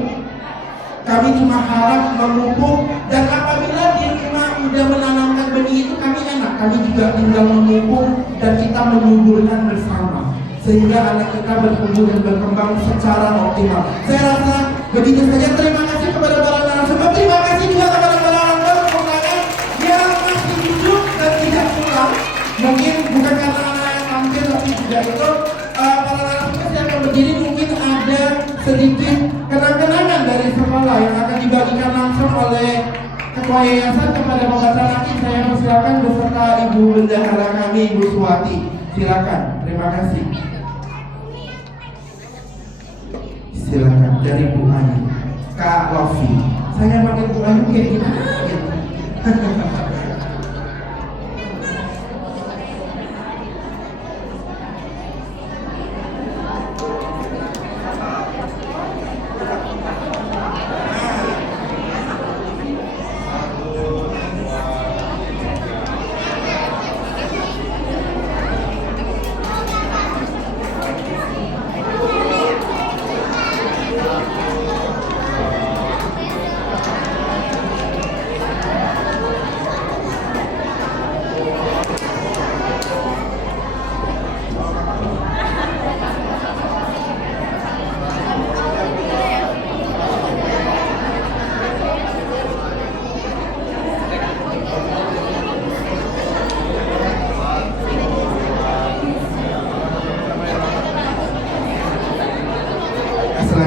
Kami cuma harap memupuk, dan apabila di rumah udah menanamkan benih itu, kami enak, kami juga tinggal memupuk dan kita menyuburkan bersama, sehingga anak kita bertumbuh dan berkembang secara optimal. Saya rasa begitu saja. Terima kasih kepada para narasumber, terima kasih juga kepada para orang tua sekolahnya yang masih hidup dan tidak pulang. Mungkin bukan karena anak yang tampil, tapi juga itu para narasumber yang akan berdiri. Mungkin ada sedikit kenang-kenangan dari sekolah yang akan dibagikan langsung oleh Ketua Yayasan kepada Bapak Salaki. Saya persilakan beserta Ibu Bendahara kami, Ibu Suwati. Silakan. Terima kasih. Silakan dari Bu Ayu. Kak Lofi. Saya pakai Bu Ayu kayak gimana?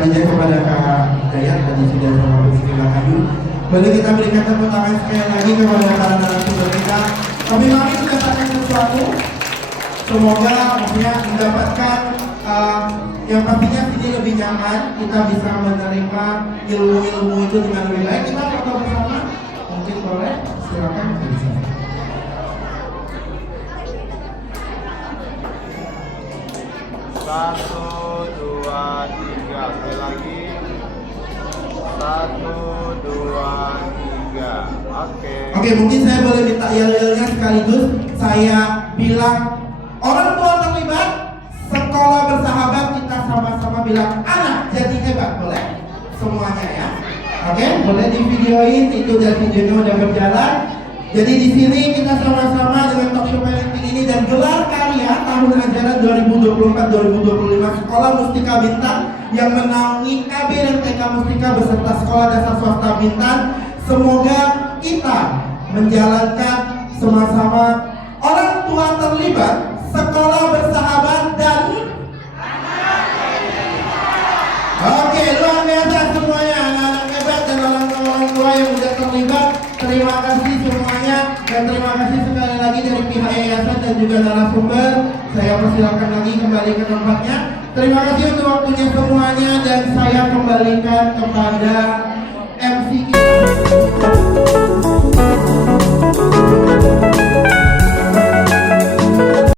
selanjutnya kepada Kak Dayat tadi sudah sama Bu Sri Rahayu. Boleh kita berikan tepuk tangan sekali lagi kepada para narasumber kita. Kami mari mengatakan sesuatu. Semoga maksudnya mendapatkan yang pastinya sini lebih nyaman. Kita bisa menerima ilmu-ilmu itu dengan lebih baik. Kita foto bersama. Mungkin boleh. Silakan. Satu, dua, tiga. Sekali lagi. Satu, dua, tiga. Oke, mungkin saya boleh minta yel-yelnya sekaligus. Saya bilang orang tua terlibat, sekolah bersahabat, kita sama-sama bilang anak jadi hebat, boleh? Semuanya ya. Oke, boleh di videoin itu dan videonya udah berjalan. Jadi di sini kita sama-sama dengan talkshow parenting ini dan gelar karya tahun ajaran 2024-2025 Sekolah Mustika Bintang yang menaungi KB dan TK Mustika beserta Sekolah Dasar Swasta Bintan. Semoga kita menjalankan sama-sama orang tua terlibat, sekolah bersahabat dan oke, luar biasa semuanya anak-anak hebat dan orang tua yang sudah terlibat. Terima kasih semuanya dan terima kasih sekali lagi dari pihak yayasan dan juga narasumber. Saya persilakan lagi kembali ke tempatnya. Terima kasih untuk waktunya semuanya dan saya kembalikan kepada